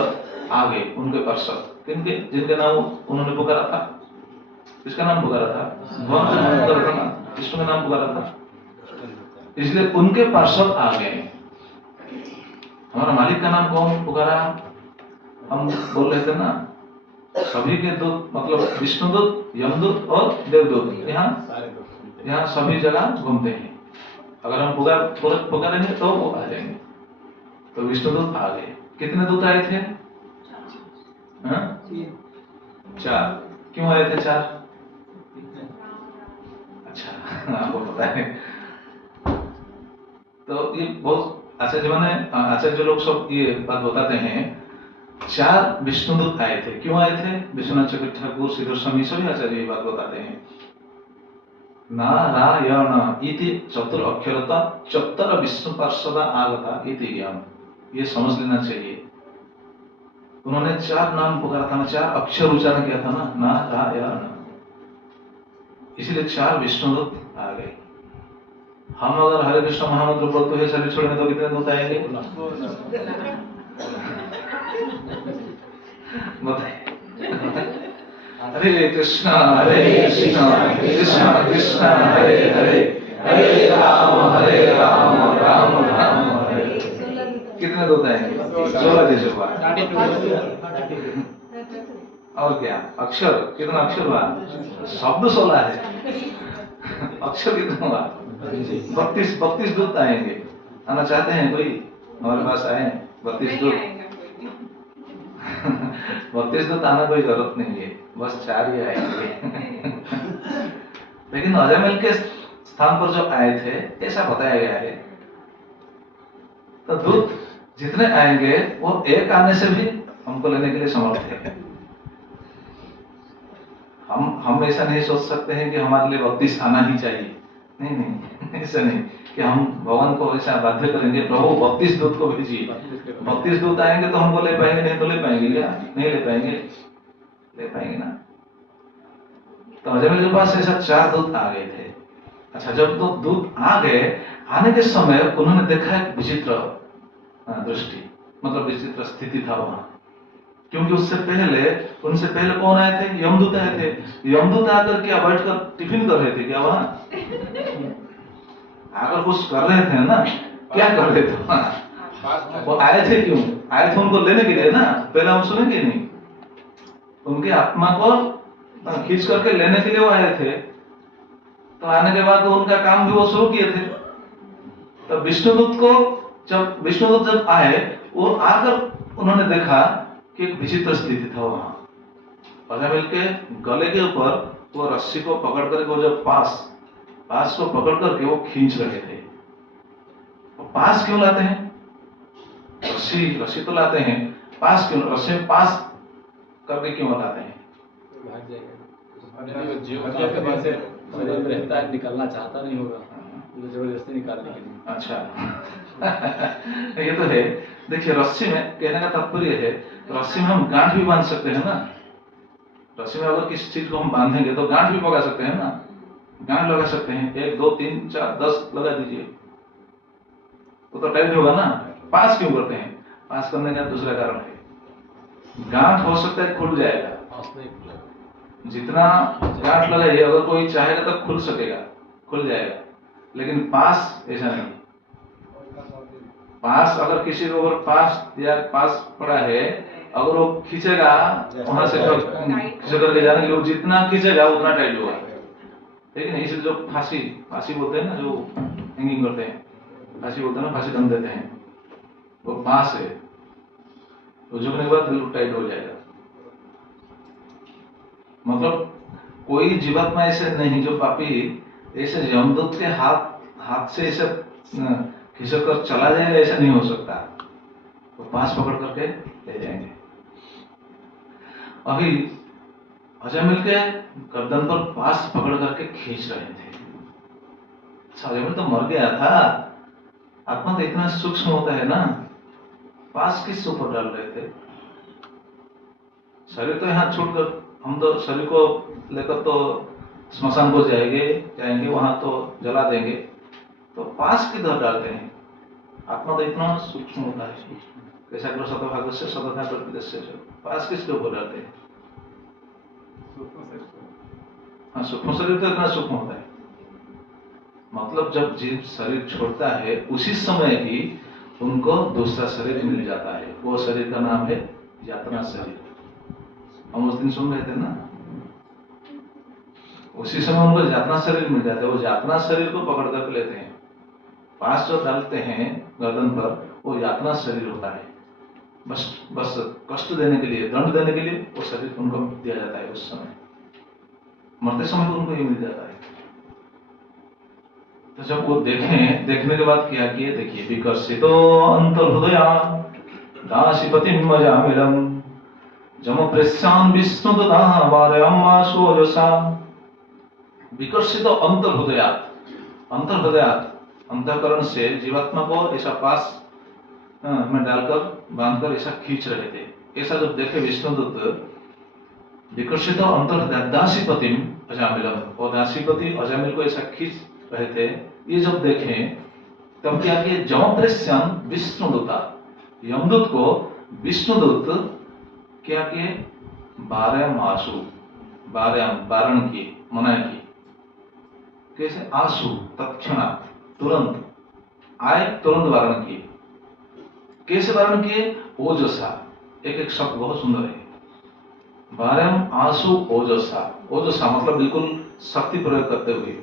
आ गए उनके पार्षद। किनके? जिनके नाम उन्होंने पुकारा था। किसका नाम पुकारा था? भगवान का नाम पुकारा था ना, विष्णु का नाम पुकारा था, इसलिए उनके पार्षद आ गए। हमारा मालिक का नाम कौन पुकारा? हम बोल रहे थे ना, सभी के दूत, मतलब विष्णुदूत, यमदूत और देवदूत यहाँ सभी जगह घूमते हैं। अगर हम पुकारेंगे तो वो आ जाएंगे। तो विष्णुदूत आ गए। कितने दूत आए थे? 4। क्यों आए थे 4? अच्छा, आपको पता है। तो ये बहुत आचार्य माने आचार्य लोग सब ये बात बताते हैं, 4 विष्णुदूत आए थे। क्यों आए थे? विश्वनाथ चक्रवर्ती ठाकुर, श्रीधर स्वामी सभी आचार्य ये बात बताते हैं। नारायण इति चतुर अक्षरता चतर विष्णु पार्षदा आगता इति ज्ञान, ये समझ लेना चाहिए। उन्होंने 4 नाम पुकारा था ना, 4 अक्षर उच्चारण किया था ना, नारायण, इसलिए 4 विष्णुदूत आ गए। हम अगर हरे कृष्ण महामंत्र बोलते हुए शरीर छोड़ेंगे तो कितने दूत आएंगे? हरे कृष्ण कृष्ण कृष्ण हरे हरे, हरे राम राम राम हरे। कितने दूत आएंगे? 16 जैसे हुआ। और क्या अक्षर, कितना अक्षर हुआ? शब्द 16 है, अक्षर कितना हुआ? 32 दूत आएंगे। आना चाहते हैं कोई? हमारे पास आए 32 दूत। 32 दूत आना कोई जरूरत नहीं है, बस 4 ही आएंगे। लेकिन अजामिल के स्थान पर जो आए थे ऐसा बताया गया है। तो दूत जितने आएंगे वो एक आने से भी हमको लेने के लिए समर्थ है। हम ऐसा नहीं सोच सकते हैं कि हमारे लिए 32 आना ही चाहिए। नहीं, ऐसा नहीं कि हम भगवान को ऐसा बाध्य करेंगे, प्रभु 32 दूत को भेजिए। 32 दूत आएंगे तो हमको ले पाएंगे? नहीं तो ले पाएंगे क्या? नहीं ले पाएंगे, ले पाएंगे ना। तो अजामिल के पास ऐसा 4 दूत आ गए थे। अच्छा, जब तो दूत आ गए, आने के समय उन्होंने देखा एक विचित्र दृष्टि, मतलब विचित्र स्थिति था वहां। क्योंकि उनसे पहले कौन आए थे? यमदूत आए थे। यमदूत आकर क्या बैठकर टिफिन कर रहे थे क्या वहां? आकर कुछ कर रहे थे ना, क्या कर रहे थे वहां? वो आए थे क्यों? आए थे उनको लेने के लिए ना। पहले हम सुनेंगे नहीं, उनके आत्मा को खींच करके लेने के लिए वो आए थे। तो आने के बाद तो उनका काम भी वो शुरू किए थे। तो विष्णुदूत जब आए, वो आकर उन्होंने देखा कि एक विचित्र स्थिति था वहां। अजामिल के गले के ऊपर वो रस्सी को पकड़ करके, वो जब पास को पकड़ करके वो खींच रहे थे। पास क्यों लाते हैं? रस्सी तो लाते हैं, पास क्यों? रस्सी पास करके क्यों बताते हैं? भाग जाएगा। जो आपके पास शरीर रहता है, निकलना चाहता नहीं होगा, तो जबरदस्ती निकालने के लिए। अच्छा, ये तो है। देखिए, रस्सी में कहने का तात्पर्य है, रस्सी में हम गांठ भी बांध सकते हैं ना। रस्सी में अगर किसी चीज को हम बांधेंगे तो गांठ भी पका सकते हैं ना, गांठ लगा सकते हैं। 1 2 3 4 10 लगा दीजिए, वो तो टाइट होगा ना। पास क्यों करते हैं? पास करने का दूसरा कारण है, गांठ हो सकता है खुल जाएगा। जितना गांठ लगाइए, अगर कोई चाहेगा तो खुल सकेगा, खुल जाएगा। लेकिन पास ऐसा नहीं। पास अगर किसी को अगर पास पड़ा है, अगर वो खींचेगा वहां से खींच करके जाने के लिए, जितना खींचेगा उतना टाइट होगा। लेकिन इसे जो फांसी फांसी बोलते हैं ना, जो हैंगिंग करते हैं, फांसी बोलते हैं ना, फांसी दम देते हैं, वो बांस है, वो झुकने के बाद बिल्कुल टाइट हो जाएगा। मतलब कोई जीवात्मा ऐसे नहीं जो पापी ऐसे यमदूत के हाथ से ऐसे खिसक कर चला जाए, ऐसा नहीं हो सकता। वो बांस पकड़ करके ले जाएंगे। अभी अजामिल के गर्दन पर बांस पकड़ करके खींच रहे थे। अजामिल तो मर गया था, आत्मा तो इतना सूक्ष्म होता है ना, बांस किस ऊपर डाल रहे थे? शरीर तो यहाँ छोड़कर हम तो शरीर को लेकर तो स्मशान को जाएंगे, वहां तो जला देंगे, तो पास किधर डालते हैं? आत्मा तो इतना सूक्ष्म होता है, कैसा करो शतभाग से शतधा प्रतिदस्य से पास किसके ऊपर डालते हैं? हाँ, सूक्ष्म शरीर तो इतना सूक्ष्म होता है। मतलब जब जीव शरीर छोड़ता है उसी समय ही उनको दूसरा शरीर मिल जाता है। वो शरीर का नाम है यातना शरीर। हम उस दिन सुन रहे थे ना, उसी समय उनको यातना शरीर मिल जाता है। वो यातना शरीर को पकड़ कर लेते हैं, पास जो डालते हैं गर्दन पर, वो यातना शरीर होता है। बस कष्ट देने के लिए, दंड देने के लिए वो शरीर उनको दिया जाता है। उस समय मरते समय तो उनको ये मिल जाता है। तो जब वो देखने के बाद क्या किए देखिए, विकर्षितो अंतर्हृदया दासीपतिम अजामिलम जम प्रेस्यान विष्णु ददावारयामाशोजसा। विकर्षित अंतर्हृदयात, अंतर्हृदयात अंतःकरण से जीवात्मा को ऐसा पास में डालकर बांधकर ऐसा खींच रहे थे। ऐसा जब देखे विष्णुदत्त, विकर्षित अंतर्हृदयात दासीपतिम अजामिलम, और दासीपति अजामिल को ऐसा खींच रहे थे, ये जब देखें तब क्या किए, जमप्रेस्यान विष्णुदूता, यमदूत को विष्णुदूत क्या किए, 12 आंसू, 12 वारण किए, मना किए। कैसे? आंसू तत्क्षणात, तुरंत आए, तुरंत वारण किए। कैसे वारण किए? ओजसा, एक शब्द बहुत सुंदर है, 12 आंसू ओजसा। ओजसा मतलब बिल्कुल शक्ति प्रयोग करते हुए,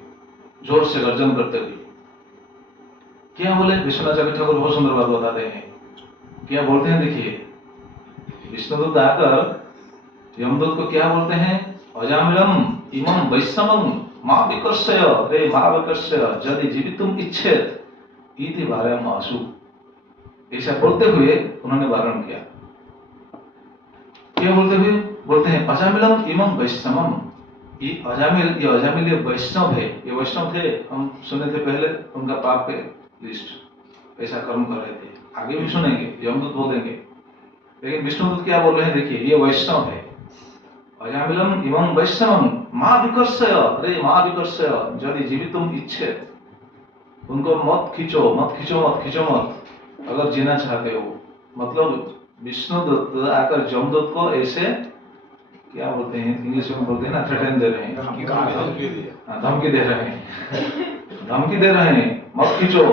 जोर से गर्जन करते हुए। क्या बोले? विश्वनाथ ठाकुर बहुत सुंदर बात बताते हैं। क्या बोलते हैं देखिए, विष्णुदूत आकर यमदूत को क्या बोलते हैं, अजामिलम इमं वैष्णवं मां विकर्षय, रे मां विकर्षय यदि जीवितुम इच्छेत इति 12 आंसू। ऐसा बोलते हुए उन्होंने वारण किया। क्या बोलते हुए? बोलते हैं अजामिलम इमं वैष्णवम, ये अजामिल ये वैष्णव है, ये वैष्णव थे, हम सुने थे पहले उनका पाप के लिस्ट, ऐसा कर्म कर रहे थे, आगे भी सुनेंगे, यमदूत बोलेंगे। लेकिन विष्णुदूत क्या बोल रहे हैं देखिए, ये वैष्णव है, अजामिलम इमं वैष्णवम मां विकर्षय, अरे मां विकर्षय यदि जीवितुम इच्छेत, उनको मत खींचो, मत खींचो, मत खींचो मत, अगर जीना चाहते हो। मतलब विष्णुदूत आकर यमदूत को ऐसे क्या बोलते हैं, इंग्लिश में बोलते हैं ना, थ्रेटन दे रहे हैं, धमकी दे रहे हैं, धमकी दे रहे हैं, मत खींचो,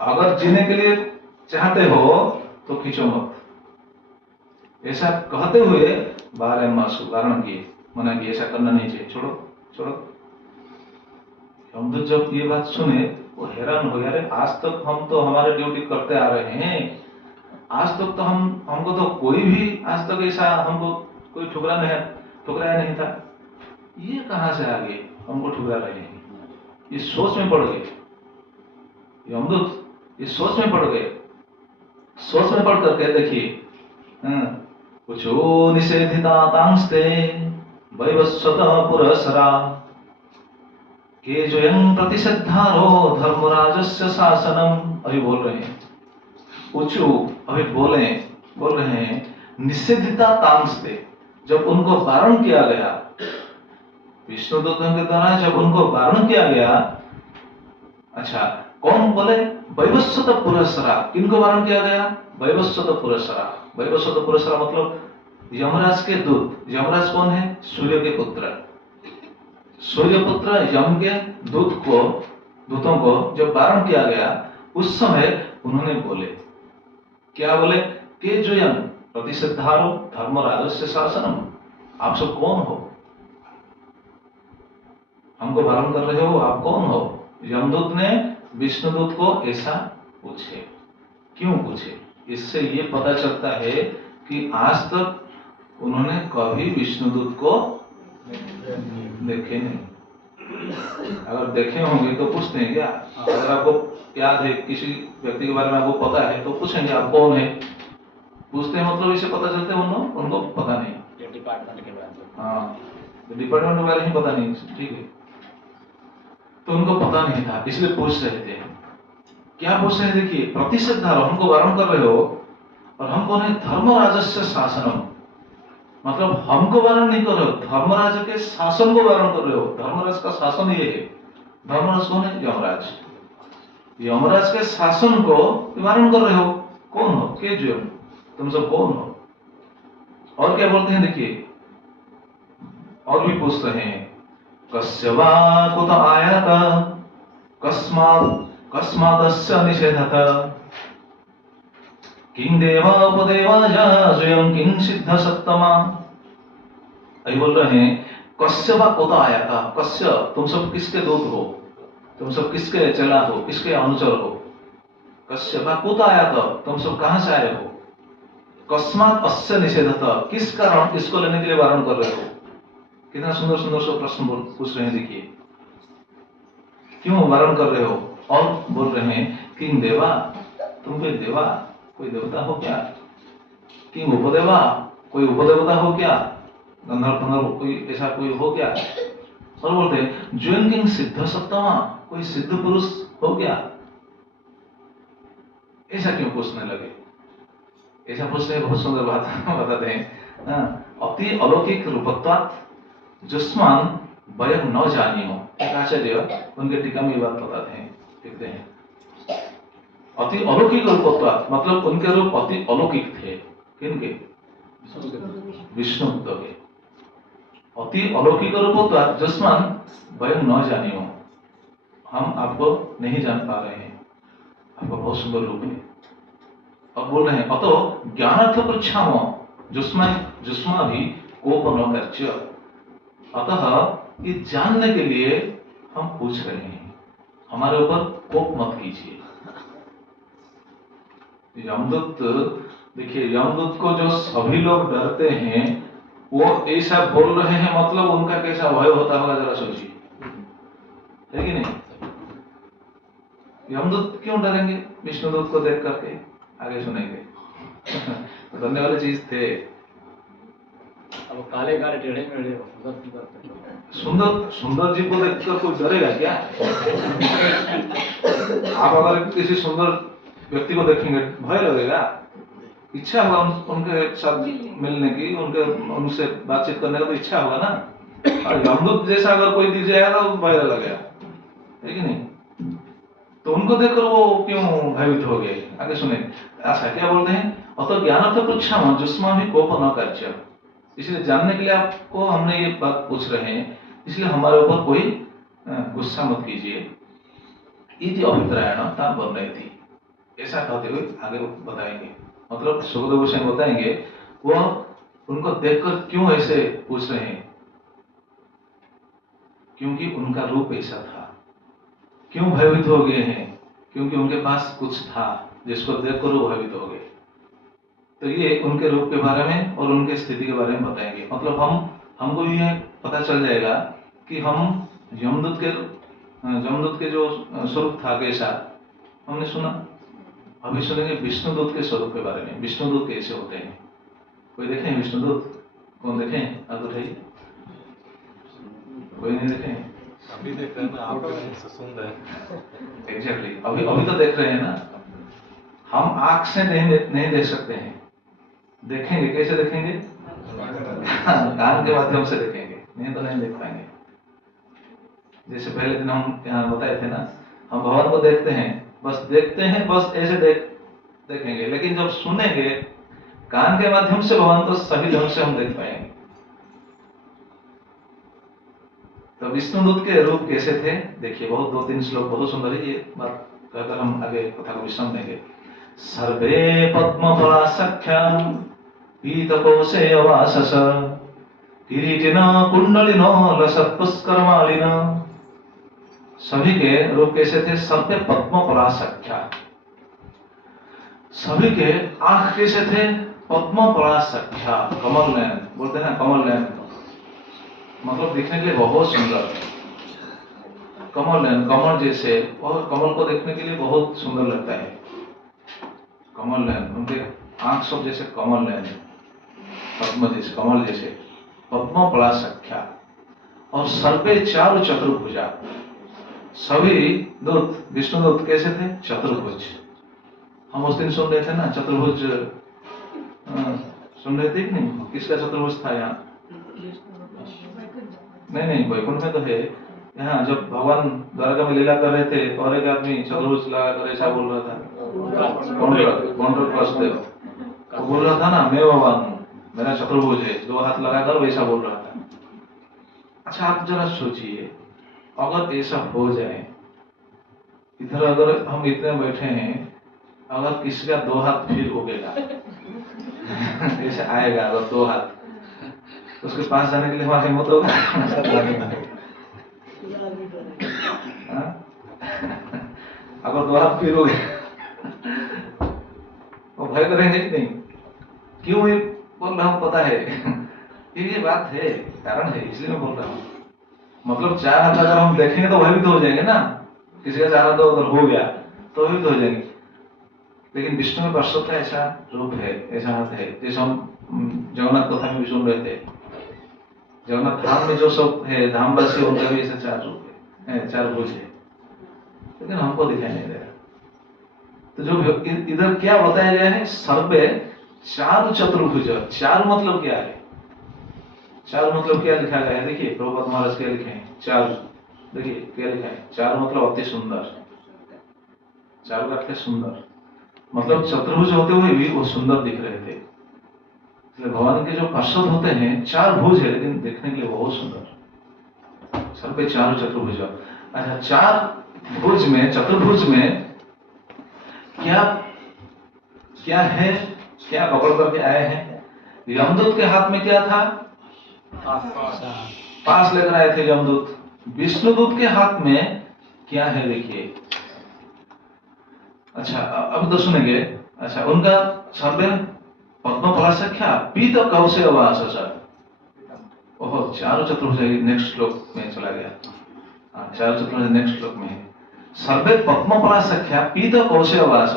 अगर जीने के लिए चाहते हो तो खींचो मत। ऐसा कहते हुए 12 आंसू वारण किए, मना किए, ऐसा करना नहीं चाहिए, छोड़ो छोड़ो। हम तो जब ये बात सुने वो हैरान हो गया, अरे आज तक हम तो हमारे ड्यूटी करते आ रहे हैं, आज तक तो हमको तो कोई भी आज तक ऐसा हमको कोई ठुकराया नहीं था, ये कहां से आ गए हमको ठुकरा रहे हैं। ये सोच में पड़ गए यमदूत, ये सोच में पड़ गए। सोच में पड़ करके देखिए, कुछ निषेधिता तांस्ते वैवस्वतः पुरस्सरा के जो यं प्रतिषिद्धारो धर्मराजस्य शासनम। अभी बोल रहे हैं उचु, अभी बोल रहे हैं निषेधिता तांस्ते, जब उनको वारण किया गया, विष्णुदूतों के द्वारा जब उनको वारण किया गया। अच्छा, कौन बोले? वैवस्वत पुरस्सरा, किनको वारण किया गया? वैवस्वत पुरस्सरा। वैवस्वत पुरस्सरा मतलब यमराज के दूत। यमराज कौन है? सूर्य के पुत्र। सूर्य पुत्र यम के दूतों को जब वारण किया गया, उस समय उन्होंने बोले, क्या बोले? के जो यम प्रतिषिद्धारो धर्मराजस्य शासनम, आप सब कौन हो? हमको वारण कर रहे हो, आप कौन हो? यमदूत ने विष्णुदूत को ऐसा पूछे। क्यों पूछे? इससे ये पता चलता है कि आज तक उन्होंने कभी विष्णुदूत को देखे नहीं। अगर देखे होंगे तो पूछते हैं क्या? अगर आपको याद है, किसी व्यक्ति के बारे में आपको पता है तो पूछेंगे आप कौन है? पूछते हैं मतलब इसे पता चलता है उनको पता नहीं। ये डिपार्टमेंट के बारे में। हाँ, डिपार्टमेंट के बारे में पता नहीं, ठीक है। तो उनको पता नहीं था, इसलिए पूछ रहे थे। क्या पूछ रहे हैं? देखिए, प्रतिषिद्धारो, हमको वारण कर रहे हो और हम कौन है? धर्मराजस्य शासनम, मतलब हमको वारण नहीं कर रहे हो, धर्मराज के शासन को वारण कर रहे हो। धर्मराज का शासन ये है। धर्मराज कौन है? यमराज। यमराज के शासन को वारण कर रहे हो। कौन हो? के जो तुम सब कौन हो? और क्या बोलते हैं देखिए, और भी पूछ रहे हैं। कस्य वा कुत आयात कस्मादस्य निषेधत किं देवा उपदेवाय स्वयं किं सिद्ध सत्तमा। अभी बोल रहे हैं कस्य वा कुत आयात, कस्य, तुम सब किसके दूत हो? तुम सब किसके चेला हो? किसके अनुचर हो? कस्य वा कुत आयात, तुम सब कहां से आए हो? कस्मात अस्य निषेधत, किस कारण इसको लेने के लिए वारण कर रहे हो? कितना सुंदर सुंदर सब प्रश्न पूछ रहे हैं देखिए। क्यों वारण कर रहे हो? और बोल रहे हैं किं देवा, तुम कोई देवा, कोई देवता हो क्या? किं उपदेवा, कोई उपदेवता हो क्या? गंधर्व कोई ऐसा कोई हो क्या? और बोलते हैं ज्वयं किं सिद्ध सत्तमा, कोई सिद्ध पुरुष हो क्या? ऐसा क्यों पूछने लगे? ऐसा पूछने बहुत सुंदर बात बताते हैं। अति अलौकिक रूपत्वात् जुष्मान वयं न जानियो। एक आचार्य उनके टीका में ये बात बताते हैं, लिखते हैं अति अलौकिक रूपत्वात्, मतलब उनके रूप अति अलौकिक थे। किनके? विष्णुदूत के। अति अलौकिक रूपत्वात् जुष्मान वयं न जानियो, हम आपको नहीं जान पा रहे हैं, आपका बहुत सुंदर रूप है। अब बोल रहे हैं अतो ज्ञानार्थ पृच्छामो जुष्मा भी कोप न कर्च्य, अतः ये जानने के लिए हम पूछ रहे हैं, हमारे ऊपर कोप मत कीजिए। यमदूत, देखिए यमदूत को जो सभी लोग डरते हैं वो ऐसा बोल रहे हैं, मतलब उनका कैसा भय होता होगा जरा सोचिए, है कि नहीं? यमदूत क्यों डरेंगे विष्णुदूत को देख करके? आगे सुनेंगे। तो डरने वाली चीज थे। अब काले काले टेढ़े मेढ़े सुंदर सुंदर जी को देखकर कोई डरेगा क्या? आप अगर किसी सुंदर व्यक्ति को देखेंगे भय लगेगा? इच्छा होगा उनके साथ मिलने की, उनसे बातचीत करने का तो इच्छा होगा ना। और यमदूत जैसा अगर कोई दिख जाएगा तो भय लगेगा, है कि नहीं? तो उनको देखकर वो क्यों भयभीत हो गए? आगे सुने। अच्छा क्या बोलते हैं? अतो ज्ञानार्थ पृच्छामो जुष्मा भी कोप न कर्च्य, इसलिए जानने के लिए आपको हमने ये बात पूछ रहे हैं, इसलिए हमारे ऊपर कोई गुस्सा मत कीजिए। इति अभिप्रायण तां वर्णयति, ऐसा कहते हुए आगे बताएंगे। मतलब सुखदेव गोस्वामी बताएंगे वो उनको देखकर क्यों ऐसे पूछ रहे हैं, क्योंकि उनका रूप ऐसा था। क्यों भयभीत हो गए हैं? क्योंकि उनके पास कुछ था जिसको देखकर वो भयभीत हो गए। तो ये उनके रूप के बारे में और उनके स्थिति के बारे में बताएंगे। मतलब हमको ये पता चल जाएगा कि हम यमदूत के जो स्वरूप था कैसा हमने सुना। अभी सुनेंगे विष्णुदूत के स्वरूप के बारे में, विष्णुदूत कैसे होते हैं। कोई देखे हैं विष्णुदूत? कौन देखे? आप बताइए। कोई नहीं देखे? अभी देख रहे हैं ना, आपका सुंदर। एग्जैक्टली, अभी तो देख रहे हैं ना। हम आंख से नहीं देख सकते हैं, देखेंगे कैसे देखेंगे? कान के माध्यम से देखेंगे, नहीं तो नहीं देख पाएंगे। जैसे पहले दिन हम यहाँ बताए थे ना, हम भगवान को देखते हैं, बस देखते हैं, बस ऐसे देखेंगे, लेकिन जब सुनेंगे कान के माध्यम से भगवान को सही ढंग से हम देख पाएंगे। तो विष्णुदूत के रूप कैसे थे देखिए, बहुत 2-3 श्लोक बहुत सुंदर है। ये बात कहकर हम आगे कथा को विश्राम देंगे। सर्वे पद्मफलासख्या पीतकोशे अवासस किरीटिन कुंडलिनो लसत्पुष्करमालिन सभी के रूप कैसे थे? सर्पे पद्म परासख्या। सभी के आंख कैसे थे? पद्म परासख्या, कमल नयन बोलते हैं, कमल नयन मतलब दिखने के लिए बहुत सुंदर, कमल नयन, कमल जैसे, और कमल को देखने के लिए बहुत सुंदर लगता है, कमल नयन, उनके आंख सब जैसे कमल नयन, पद्म जैसे, कमल जैसे, पद्म परासख्या। और सर्पे चारु चतुर्भुजा, सभी दूत, विष्णु दूत कैसे थे? चतुर्भुज। हम उस दिन सुन रहे थे ना चतुर्भुज, सुन रहे थे कि नहीं? किसका चतुर्भुज था यहाँ? नहीं, वैकुंठ में तो है। यहाँ जब भगवान द्वारका में लीला कर रहे थे और एक आदमी चतुर्भुज लगाकर ऐसा बोल रहा था, वो बोल रहा था ना, मैं भगवान हूँ, मेरा चतुर्भुज है, 2 हाथ लगाकर वैसा बोल रहा था। अच्छा, आप जरा सोचिए, अगर ऐसा हो जाए, इधर अगर हम इतने बैठे हैं, अगर किसी का 2 हाथ फिर उगेगा ऐसे आएगा, अगर 2 हाथ, तो उसके पास जाने के लिए हमारा हिम्मत होगा? अगर 2 हाथ फिर हो गए वो भय करेंगे कि नहीं? क्यों ये बोल रहा हूँ पता है? ये बात है, कारण है, इसलिए मैं बोल रहा हूँ। मतलब 4 हाथ अगर हम देखेंगे तो भयभीत हो जाएंगे ना, किसी का 4 हाथ अगर हो गया तो भयभीत हो जाएंगे। लेकिन विष्णु में परसों का ऐसा रूप है, ऐसा हाथ है, जैसे हम जगन्नाथ कथा में भी सुन रहे थे, जगन्नाथ धाम में जो सब है धामवासी, उनका भी ऐसे 4 रूप है, 4 भुज है, लेकिन हमको दिखाई नहीं दे रहा। तो जो इधर क्या बताया गया है? सर्वे चारु चतुर्भुज। चारु मतलब क्या है? चारु मतलब क्या लिखा गया है? देखिए प्रभुपाद महाराज क्या लिखे हैं, चारु, देखिए क्या लिखा है, चारु मतलब अति सुंदर, चारु का अर्थ है सुंदर, मतलब चतुर्भुज होते हुए भी वो सुंदर दिख रहे थे। इसलिए भगवान के जो पार्षद होते हैं 4 भुज है, लेकिन देखने के लिए बहुत सुंदर, सर्वे चारु चतुर्भुज। अच्छा, 4 भुज में, चतुर्भुज में क्या क्या है? क्या पकड़ करके आए हैं? यमदूत के हाथ में क्या था? पास लेकर आए थे यमदूत। विष्णुदूत के हाथ में क्या है? देखिए। अच्छा, अब तो सुनेंगे। अच्छा, उनका सर्वे पद्म परासख्या पीत कौशे वास। ओहो, चारु चतुर्भुज नेक्स्ट श्लोक में चला गया। चारु चतुर्भुज नेक्स्ट श्लोक में है। सर्वे पद्म परासख्या पीत कौशे वास।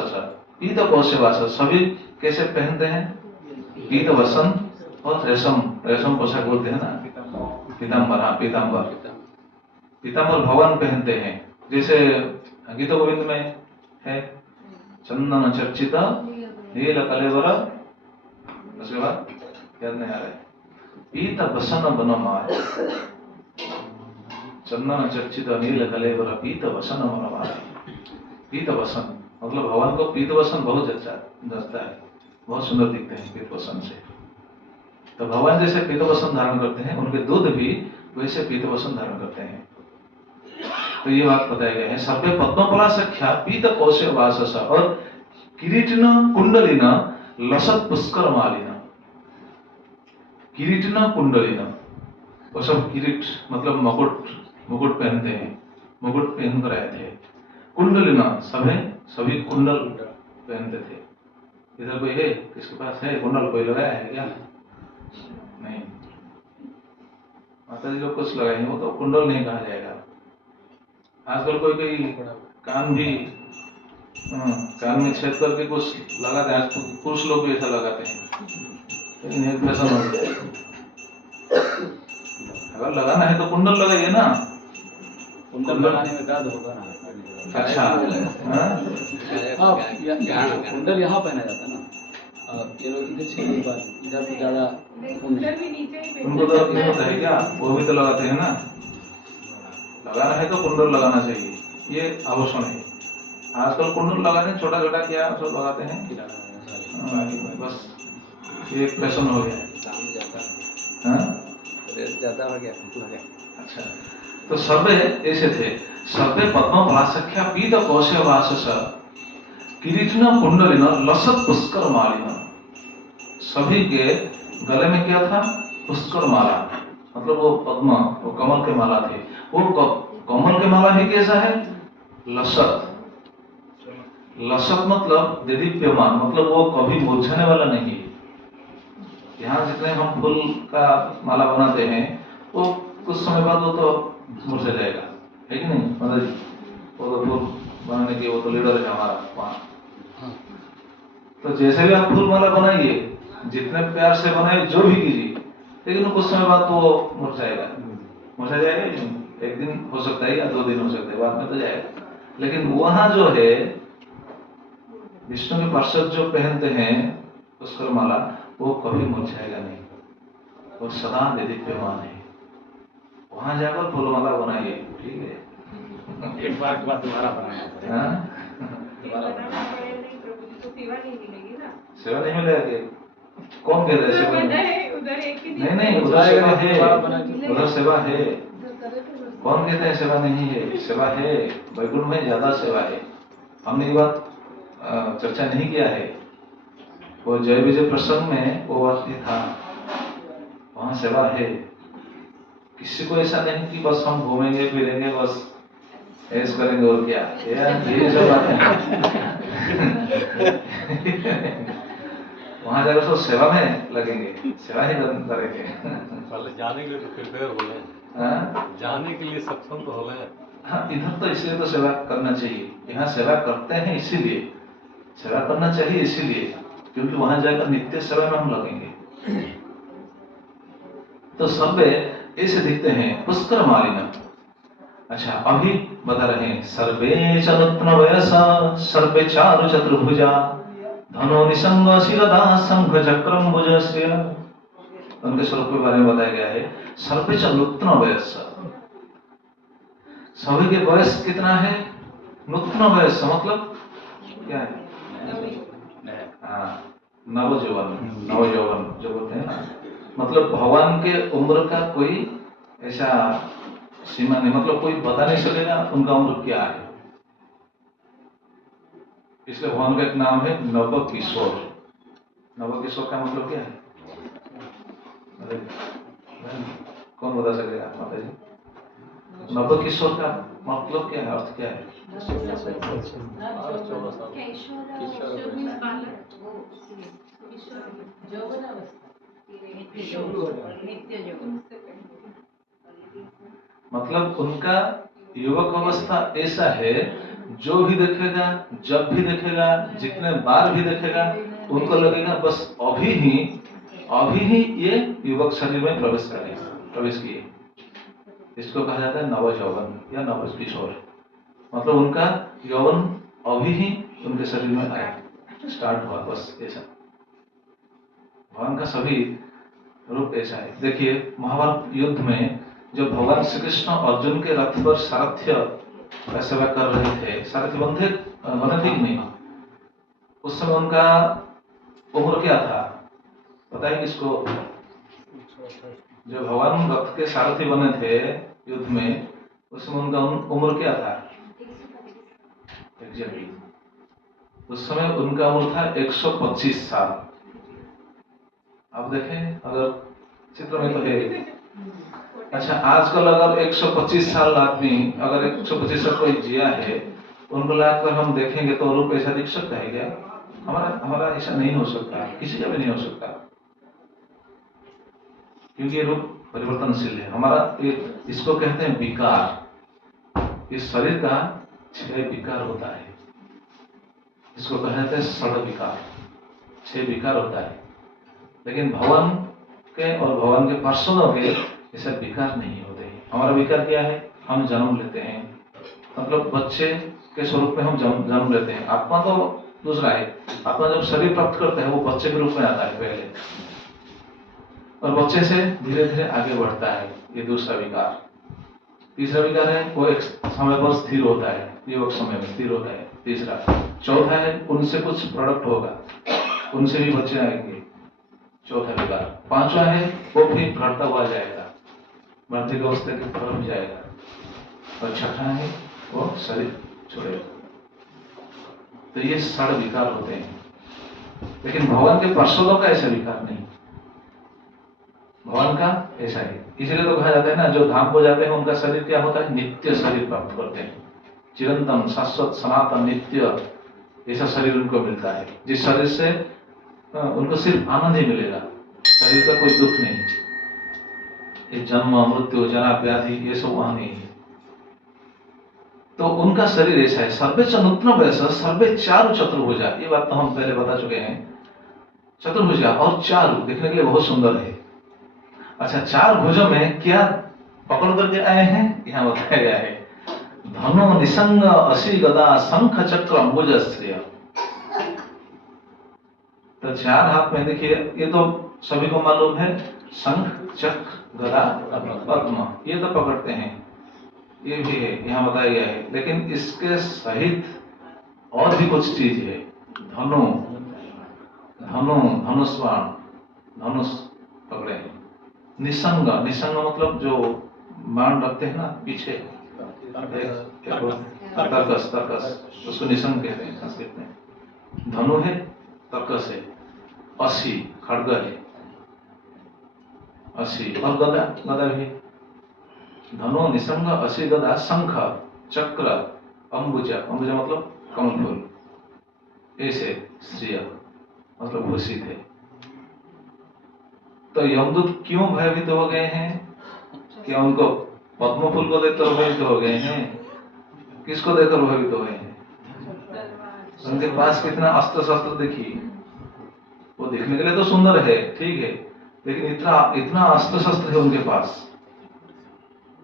पीत कौशे वास, सभी कैसे पहनते हैं? पीत वसन और रेशम, रेशम पोशाक बोलते हैं ना, पीताम्बर। हाँ, पीताम्बर, पीताम्बर भगवान पहनते हैं। जैसे गीता गोविंद में है, चंदन चर्चित नील कलेवर, उसके बाद याद नहीं आ रहा है, पीत वसन बनमाल, चंदन चर्चित नील कलेवर पीत वसन बनमाल। पीत वसन मतलब भगवान को पीत वसन बहुत जचता है, बहुत सुंदर दिखते हैं पीत वसन से। तो भगवान जैसे पीत वसन धारण करते हैं, उनके दूध भी वैसे पीत वसन धारण करते हैं। तो ये बात बताया गया है। सर्वे पद्म परासख्या पीत कौशे वासस और किरीटिन कुंडलिन लसत पुष्कर मालिन। किरीटिन कुंडलिन, वो सब किरीट मतलब मुकुट पहनते हैं, मुकुट पहन कर आए थे। कुंडलिन सभी कुंडल पहनते थे। इधर कोई है? किसके पास है कुंडल? कोई लगाया है क्या? नहीं, माता जी लोग कुछ लगाए हैं, वो तो कुंडल नहीं कहा जाएगा। आजकल कोई कान भी कान में छेद करके कुछ लगाते हैं, आज पुरुष लोग भी ऐसा लगाते हैं, लेकिन एक फैशन हो गया। अगर लगाना है तो कुंडल लगाइए ना। कुंडल लगाने में दर्द होगा ना। अच्छा, कुंडल यहाँ पहना जाता है ना, ये लोग इधर से इधर से ज्यादा उनको दर्द नहीं होता है क्या? वो भी तो लगाते हैं ना। लगाना है तो कुंडल लगाना चाहिए, ये आभूषण है। आजकल कुंडल लगाते हैं, छोटा छोटा क्या सब लगाते हैं, बस ये फैशन हो गया है। ज्यादा हो गया। अच्छा, तो सर्वे ऐसे थे। सर्वे पद्म परासख्या पीत कौशे वासस किरीटिन कुंडलिन लसत पुष्कर मालिन। सभी के गले में क्या था? पुष्कर माला, मतलब वो पद्म, वो कमल के माला थे। वो कमल के माला भी कैसा है? लसत। लसत मतलब देदीप्यमान, मतलब वो कभी मुरझाने वाला नहीं है। यहाँ जितने हम फूल का माला बनाते हैं वो कुछ समय बाद वो तो मुरझा जाएगा, है कि नहीं मतलब जी? वो तो फूल बनाने की वो तो लीडर है हमारा वहाँ। तो जैसे भी आप फूल माला बनाइए, जितने प्यार से बनाइए, जो भी कीजिए, लेकिन कुछ समय बाद तो वो मुरझाएगा। मुरझा जाएगा ही नहीं। एक दिन हो सकता है या 2 दिन हो सकता है, बाद में तो जाएगा। लेकिन वहाँ जो है विष्णु के पार्षद जो पहनते हैं पुष्कर माला, वो कभी मुरझाएगा नहीं, वो सदा देदीप्यमान है। वहां जाकर फूलमाला बनाइए, ठीक है? एक बार के बाद दोबारा बनाया। हाँ? बनाना पड़ेगा नहीं प्रभु जी, तो सेवा नहीं मिलेगी ना। सेवा नहीं मिलेगा कि? कौन कहता है सेवा उधर नहीं? है, उधर एक ही दिन नहीं, उधर सेवा है, उधर सेवा है। कौन कहता है सेवा नहीं है? सेवा है, वैकुंठ में ज्यादा सेवा है। हमने ये बात चर्चा नहीं किया है। वो जय विजय प्रसंग में वो बात ये था, वहां सेवा है। किसी को ऐसा नहीं कि बस हम घूमेंगे फिरेंगे, बस ऐसा करेंगे और क्या, ये जो बात है वहां जाकर तो सेवा में लगेंगे, सेवा ही करेंगे। पहले जाने के लिए तो प्रिपेयर हो गए, जाने के लिए सक्षम तो हो गए। हाँ, इधर तो इसलिए तो सेवा करना चाहिए। यहाँ सेवा करते हैं इसीलिए, सेवा करना चाहिए इसीलिए, क्योंकि वहां जाकर नित्य सेवा में हम लगेंगे। तो सब ऐसे दिखते हैं पुष्कर मालिना। अच्छा, अभी बता रहे हैं सर्वे चनुत्न वयसा सर्वे चारु चतुर्भुजा धनो निसंग शिरदा संघ चक्रम भुजस्य। उनके स्वरूप के बारे में बताया गया है। सर्वे चनुत्न वयसा, सभी के वयस कितना है? नूतन वयस मतलब क्या है? नवजौवन, नवजौवन जो बोलते हैं ना, मतलब भगवान के उम्र का कोई ऐसा सीमा नहीं, मतलब कोई बता नहीं सकेगा उनका उम्र क्या है। इसलिए भगवान का एक नाम है नव किशोर। नव किशोर का मतलब क्या है? कौन बता सकेगा माता जी? नव किशोर का मतलब क्या है, अर्थ क्या है? मतलब उनका युवक अवस्था ऐसा है, जो भी देखेगा, जब भी देखेगा, जितने बार भी देखेगा, उनको लगेगा बस अभी ही ये युवक शरीर में प्रवेश किए। इसको कहा जाता है नव यौवन या नव किशोर। मतलब उनका यौवन अभी ही उनके शरीर में आया, स्टार्ट हुआ, बस ऐसा। भगवान का सभी रूप ऐसा है। देखिए महाभारत युद्ध में जब भगवान श्री कृष्ण अर्जुन के रथ पर सारथ्य का सेवा कर रहे थे, सारथी बने थे कि नहीं? उस समय उनका उम्र क्या था पता है किसको? जब भगवान रथ के सारथी बने थे युद्ध में, उस समय उनका उम्र क्या था? एग्जैक्टली उस समय उनका उम्र था 125 साल। अब देखें, अगर चित्र में तो है। अच्छा, आजकल अगर 125 साल आदमी, अगर 125 साल कोई जिया है, उनको लाकर हम देखेंगे तो रूप ऐसा दिख सकता है क्या? हमारा ऐसा नहीं हो सकता, किसी का भी नहीं हो सकता, क्योंकि ये रूप परिवर्तनशील है हमारा। इसको कहते हैं विकार। इस शरीर का 6 विकार होता है, इसको कहते हैं षड विकार। 6 विकार होता है, लेकिन भगवान के और भगवान के पार्षदों के ऐसे विकार नहीं होते हैं। हमारा विकार क्या है? हम जन्म लेते हैं, मतलब बच्चे के स्वरूप में हम जन्म लेते हैं। आत्मा तो दूसरा है। आत्मा जब शरीर प्राप्त करता है वो बच्चे के रूप में आता है पहले, और बच्चे से धीरे धीरे आगे बढ़ता है, ये दूसरा विकार। तीसरा विकार है वो एक समय पर स्थिर होता है, युवक समय में स्थिर होता है, तीसरा। चौथा है उनसे कुछ प्रोडक्ट होगा, उनसे भी बच्चे आएंगे, चौथा विकार। पांचवा है वो फिर बढ़ता हुआ जाएगा, बढ़ती अवस्था की तरफ जाएगा, और छठा है वो शरीर छोड़ेगा। तो ये षड विकार होते हैं, लेकिन भगवान के पार्षदों का ऐसा विकार नहीं। भगवान का ऐसा ही, इसलिए तो कहा जाता है ना, जो धाम को जाते हैं उनका शरीर क्या होता है, नित्य शरीर प्राप्त करते हैं, चिरंतन शाश्वत सनातन नित्य ऐसा शरीर उनको मिलता है, जिस शरीर से उनको सिर्फ आनंद ही मिलेगा, शरीर का कोई दुख नहीं, ये जन्म मृत्यु जरा व्याधि ये सब वहां नहीं है। तो उनका शरीर ऐसा है, सर्वे च नूतन वयस सर्वे चारु चतुर्भुजा, ये बात तो हम पहले बता चुके हैं, चतुर्भुजा और चारु देखने के लिए बहुत सुंदर है। अच्छा, चार भुजों में क्या पकड़ करके आए हैं, यहाँ बताया गया है, धनु निसंग असी गदा शंख चक्र अंबुज श्रेय। तो चार हाथ में देखिए, ये तो सभी को मालूम है, शंख चक्र गदा पद्म ये तो पकड़ते हैं, ये भी है, यहाँ बताया गया है, लेकिन इसके सहित और भी कुछ चीज है, धनु धनुष बाण, धनुष पकड़े हैं, निसंग, निसंग मतलब जो बाण रखते हैं ना पीछे, तर्कस, तर्कस उसको निसंग कहते हैं संस्कृत में, धनु है, तर्कस है, असी खड्ग है, असी और गदा, गदा भी, धनु निसंग असी गदा शंख चक्र अंबुजा, अंबुजा मतलब कमल फूल, ऐसे श्रेय मतलब घोषित है। तो यमदूत क्यों भयभीत हो गए हैं, क्या उनको पद्म फूल को देखकर भयभीत हो गए हैं, किसको देखकर भयभीत हो गए हैं, उनके पास कितना अस्त्र शस्त्र देखिए, वो देखने के लिए तो सुंदर है, ठीक है, लेकिन इतना इतना अस्त्र शस्त्र है उनके पास,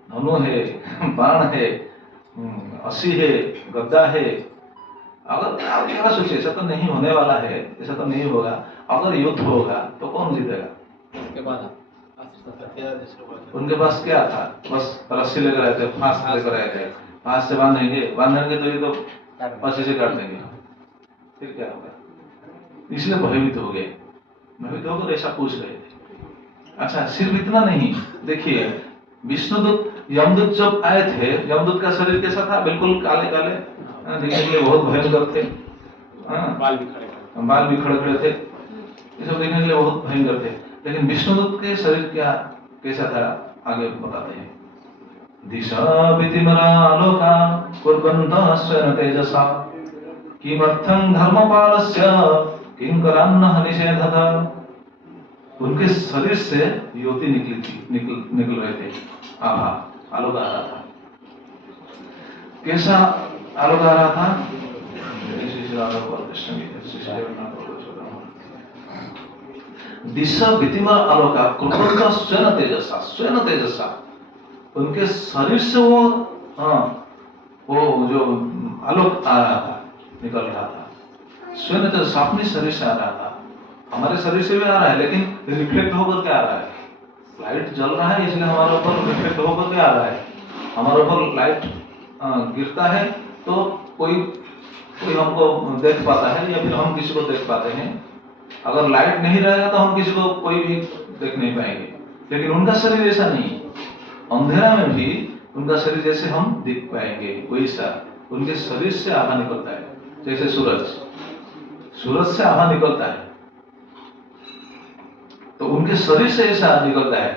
धनु है, बाण है, असी है, गद्दा है। अगर आप क्या सोचिए, ऐसा तो नहीं होने वाला है, ऐसा तो नहीं होगा, अगर युद्ध होगा तो कौन जीतेगा, उसके बाद उनके पास क्या था, बस रस्सी लेकर आए थे, फांस लेकर आए थे, फांस से बांधेंगे तो ये तो पीछे से काट देंगे, फिर क्या होगा, इसलिए भयभीत हो गए, भयभीत होकर ऐसा पूछ रहे थे। अच्छा, सिर्फ इतना नहीं, देखिए विष्णुदूत यमदूत जब आए थे, यमदूत का शरीर कैसा था, बिल्कुल काले काले, देखने के लिए बहुत भयंकर थे, बाल भी खड़े खड़े थे, ये सब देखने के लिए बहुत भयंकर थे, लेकिन विष्णुदूत के शरीर क्या कैसा था, आगे बताते हैं। दिशा विधिमरालोका कुर्वन्तः स्वयं तेजसा किमर्थं धर्मपालस्य किंकरान्नः निषेधतः। उनके शरीर से ज्योति निकल रहे थे, आभा, आलोक आ रहा था, कैसा आलोक आ रहा था, दिशा विधिमा आलोका कुर्वन्तः स्वयं तेजसा, स्वयं तेजसा, उनके शरीर से वो जो आलोक आ रहा था, निकल रहा था, स्वयं तेजसा, अपने शरीर से आ रहा था, हमारे शरीर से भी आ रहा है, लेकिन रिफ्लेक्ट होकर के आ रहा है, लाइट जल रहा है इसलिए हमारे ऊपर रिफ्लेक्ट होकर के आ रहा है, हमारे ऊपर लाइट गिरता है तो कोई हमको देख पाता है या फिर हम किसी को देख पाते हैं, अगर लाइट नहीं रहेगा तो हम किसी को कोई भी देख नहीं पाएंगे, लेकिन उनका शरीर ऐसा नहीं, अंधेरा में भी उनका शरीर जैसे हम दिख पाएंगे वैसा उनके शरीर से आभा निकलता है, जैसे सूरज से आभा निकलता है, तो उनके शरीर से ऐसा निकलता है,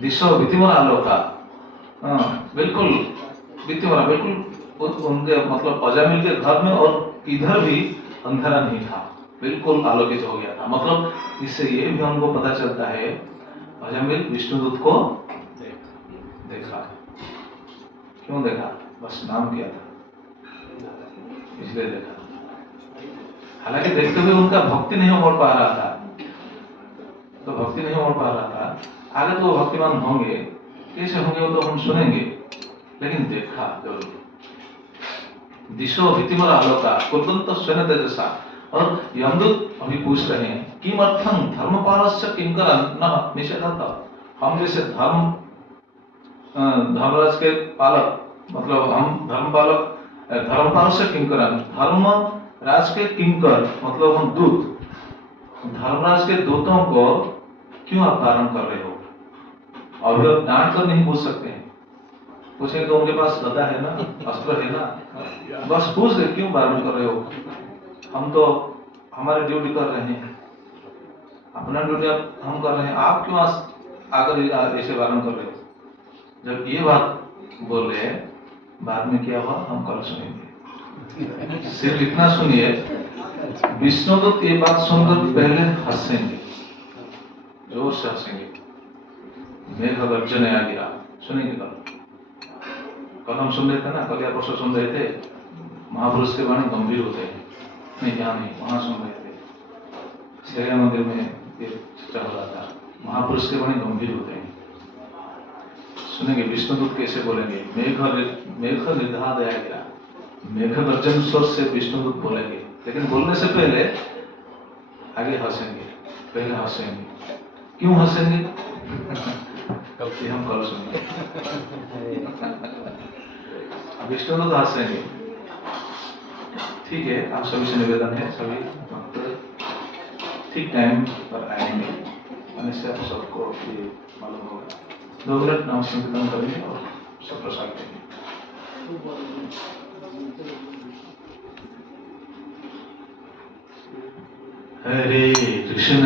दिशा विधिमर आलोका, बिल्कुल विधिमरा, बिल्कुल उनके मतलब अजामिल के घर में और इधर भी अंधेरा नहीं था, बिल्कुल आलोकित हो गया था, मतलब इससे ये भी हमको पता चलता है अजामिल विष्णुदूत को देखा, क्यों देखा, बस नाम किया था इसलिए देखा, हालांकि देखते हुए उनका भक्ति नहीं हो पा रहा था, तो भक्ति नहीं हो पा रहा था, आगे तो भक्तिमान होंगे, कैसे होंगे वो तो हम सुनेंगे, लेकिन देखा जरूर। दिशो विधिमर आलोका कुर्वन्तः स्वयं तेजसा, और यमदूत अभी पूछ रहे हैं किमर्थं धर्मपालस्य किंकरं निषेधतः, हम जैसे धर्मराज के पालक, मतलब हम धर्मपाल से किंकरं, धर्मराज के किंकर मतलब हम दूत, धर्मराज के दूतों को क्यों आप पालन कर रहे हो, और वो डांट कर नहीं पूछ सकते हैं, पूछेंगे तो उनके पास गदा है ना, अस्त्र है ना, बस पूछ रहे क्यों पालन कर रहे हो, हम तो हमारी ड्यूटी कर रहे हैं, अपना ड्यूटी आप हम कर रहे हैं, आप क्यों आकर ऐसे वारण कर रहे हो? जब ये बात बोल रहे हैं, बाद में क्या हुआ हम कल सुनेंगे। सिर्फ इतना सुनिए, विष्णुदत्त ये बात सुनकर पहले हंसेंगे, जोर से हंसेंगे। मेघ गर्जन आ गिरा, सुनेंगे कल हम सुन रहे थे ना, कल या परसों सुन रहे थे, महापुरुष के वाणी गंभीर होते हैं। नहीं यहाँ नहीं, वहां सुन रहे थे, श्रेया मंदिर में ये चर्चा हो रहा था, महापुरुष के वाणी गंभीर होते हैं। सुनेंगे विष्णुदूत कैसे बोलेंगे, मेघ निर्धार दया गिरा, मेघ गर्जन स्वर से विष्णुदूत बोलेंगे, लेकिन बोलने से पहले आगे हंसेंगे, पहले हंसेंगे। क्यों हंसेंगे? कल से हम कल सुनेंगे। विष्णुदूत हंसेंगे। ठीक है, आप सभी से निवेदन है, सभी भक्त ठीक टाइम पर आएंगे, इससे आप सबको ये मालूम होगा। 2 मिनट नाम संकीर्तन करेंगे और सब प्रसाद देंगे। हरे कृष्ण